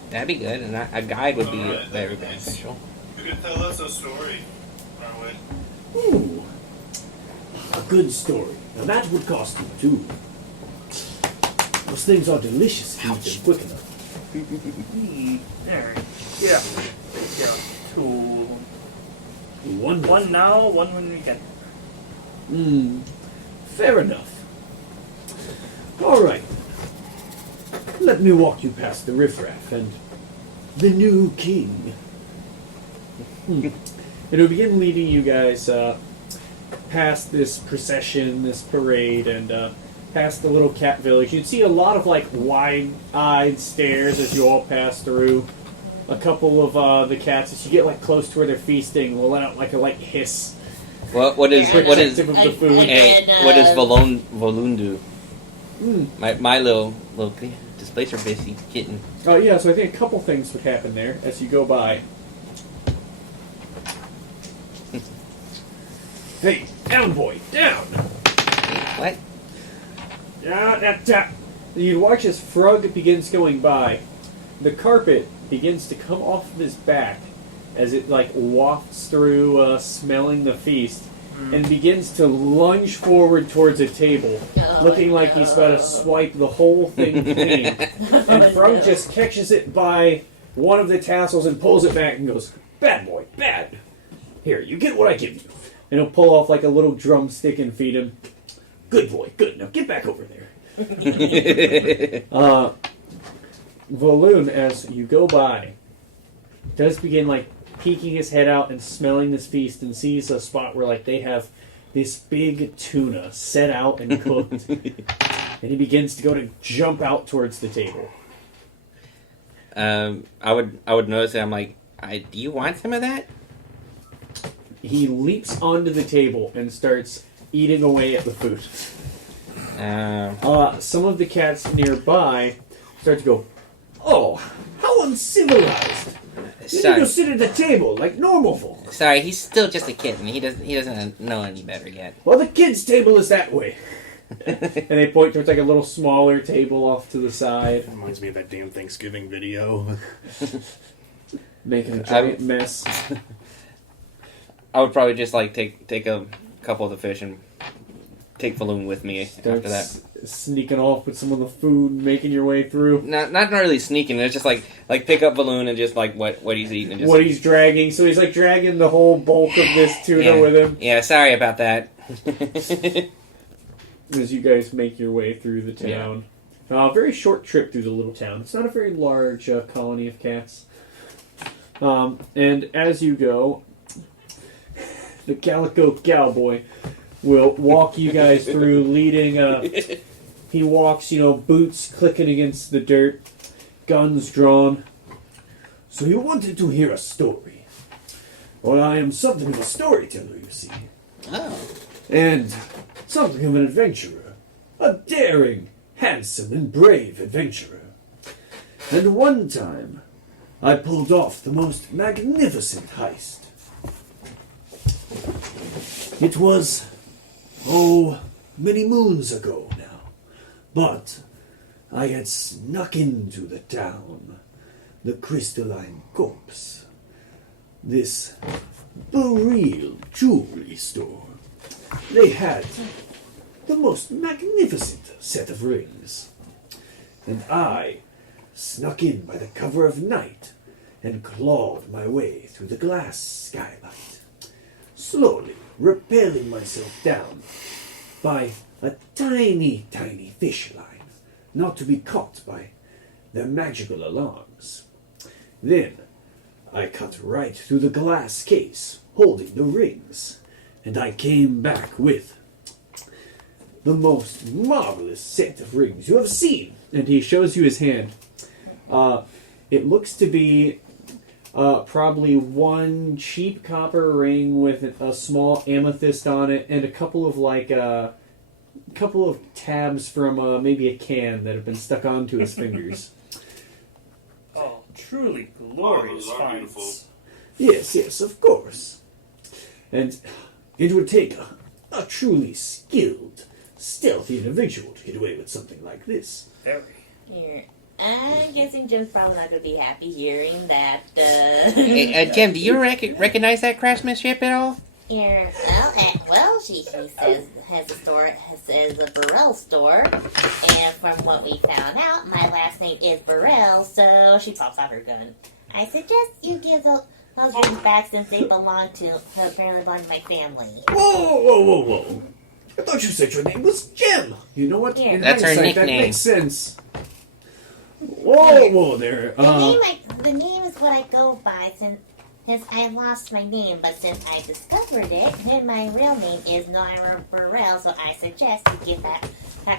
That'd be good, and a guide would be Alright, very that's nice. beneficial. You can tell us a story. Arwen. Ooh, a good story. Now that would cost you too. Those things are delicious if you eat them quick enough. There. Yeah. Yeah. Two. Wonderful. One now, one when we get. Fair enough. All right. Let me walk you past the riffraff and the new king. It'll begin leading you guys past this procession, this parade, and past the little cat village. You'd see a lot of like wide-eyed stares as you all pass through. A couple of the cats, as you get like close to where they're feasting, will let out like a light hiss. What is Protective of the food. hey, what does Volun do? My little displacer busy kitten. Oh yeah, so I think a couple things would happen there as you go by. Hey, down boy, down! What? Yeah. You watch as Frug begins going by. The carpet begins to come off of his back as it like wafts through, smelling the feast, and begins to lunge forward towards a table, looking like he's about to swipe the whole thing clean. And Frug just catches it by one of the tassels and pulls it back and goes, "Bad boy, bad. Here, you get what I give you." And he'll pull off like a little drumstick and feed him. "Good boy, good. Now get back over there." Valoon, as you go by, does begin like peeking his head out and smelling this feast and sees a spot where like they have this big tuna set out and cooked. And he begins to go to jump out towards the table. I would notice that I'm like, do you want some of that? He leaps onto the table and starts eating away at the food. Some of the cats nearby start to go, "Oh, how uncivilized! You need to go sit at the table like normal folk." Sorry, he's still just a kitten. He doesn't know any better yet. "Well, the kids' table is that way." And they point towards like a little smaller table off to the side. Reminds me of that damn Thanksgiving video. Making a giant mess. I would probably just like take a couple of the fish and take Balloon with me after that. Sneaking off with some of the food, making your way through. Not really sneaking. It's just like pick up Balloon and just like what he's eating and just what he's dragging. So he's like dragging the whole bulk of this tuna with him. Yeah, sorry about that. As you guys make your way through the town. A very short trip through the little town. It's not a very large colony of cats. And as you go, the Calico Cowboy will walk you guys through, leading. He walks, boots clicking against the dirt, guns drawn. "So you wanted to hear a story? Well, I am something of a storyteller, you see. Oh. And something of an adventurer. A daring, handsome, and brave adventurer. And one time, I pulled off the most magnificent heist. It was, many moons ago now. But I had snuck into the town, the Crystalline Corpse, this real jewelry store. They had the most magnificent set of rings. And I snuck in by the cover of night and clawed my way through the glass skylight, slowly rappelling myself down by a tiny, tiny fish line, not to be caught by their magical alarms. Then I cut right through the glass case, holding the rings, and I came back with the most marvelous set of rings you have seen. And he shows you his hand. It looks to be probably one cheap copper ring with a small amethyst on it, and a couple of tabs from maybe a can that have been stuck onto his fingers. Oh, truly glorious those are finds. beautiful. Yes, of course. And it would take a truly skilled, stealthy individual to get away with something like this. Very. Here. I'm guessing Jim's probably not going to be happy hearing that. Hey, Jim, do you recognize that craftsmanship at all? Here. Well, she says has a store. Says a Burrell store, and from what we found out, my last name is Burrell. So she pops out her gun. I suggest you give those rings back since they apparently belong to my family. Whoa. I thought you said your name was Jim. You know what? Yeah. In That's her hindsight, That nickname. makes sense. Whoa there. The name is what I go by since I lost my name, but since I discovered it, then my real name is Naira Burrell, so I suggest you give back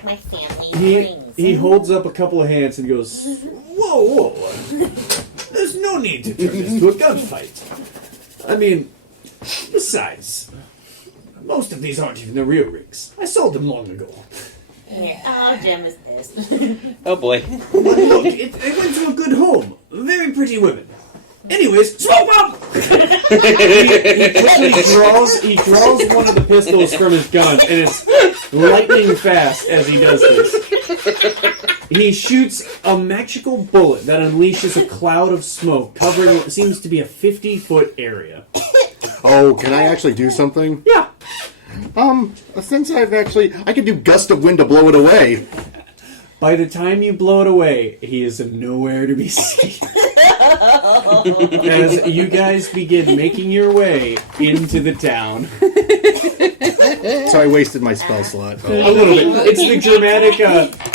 my family rings. He holds up a couple of hands and goes, Whoa. There's no need to turn this into a gunfight. I mean, besides, most of these aren't even the real rings. I sold them long ago. Here. Oh, Jim is pissed. Oh boy. But look, it went to a good home. Very pretty women. Anyways, smoke bomb! he draws one of the pistols from his gun, and it's lightning fast as he does this. He shoots a magical bullet that unleashes a cloud of smoke covering what seems to be a 50-foot area. Oh, can I actually do something? Yeah. Since I can do gust of wind to blow it away. By the time you blow it away, he is nowhere to be seen. As you guys begin making your way into the town. So I wasted my spell slot. A little bit. It's the dramatic,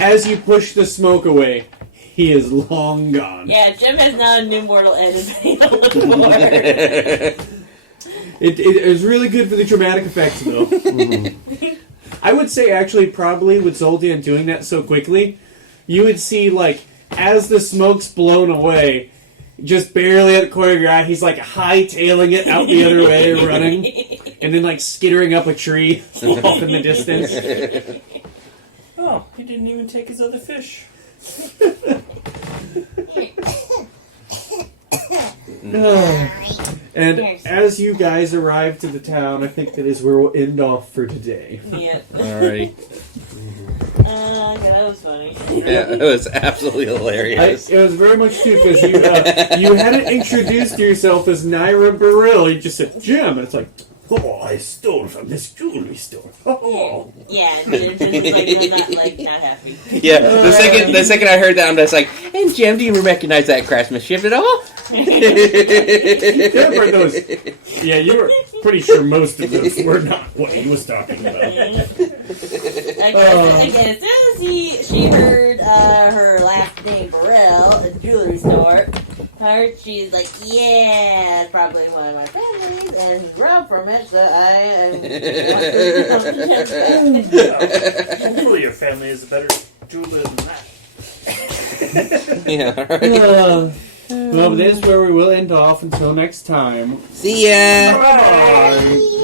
as you push the smoke away, he is long gone. Yeah, Jim has now an immortal enemy on the board. It is really good for the dramatic effects, though. I would say, actually, probably with Zoltan doing that so quickly, you would see, like, as the smoke's blown away, just barely at the corner of your eye, he's, like, hightailing it out the other way, running, and then, like, skittering up a tree off in the distance. Oh, he didn't even take his other fish. And as you guys arrive to the town, I think that is where we'll end off for today. Yeah. Alright. Yeah, that was funny. Yeah, it was absolutely hilarious. It was very much too, because you hadn't introduced yourself as Naira Burrell. You just said Jim, and it's like, oh, I stole from this jewelry store. Oh. Yeah, Jim was not happy. Yeah, the second I heard that, I'm just like, and Jim, do you recognize that craftsmanship at all? Yeah, you were pretty sure most of those were not what he was talking about. Again, as soon as she heard her last name Burrell at the jewelry store, she's like, yeah, it's probably one of my families, and he's robbed from it, so I am... Hopefully your family is a better jeweler than that. Yeah, right. Well, this is where we will end off until next time. See ya! Bye!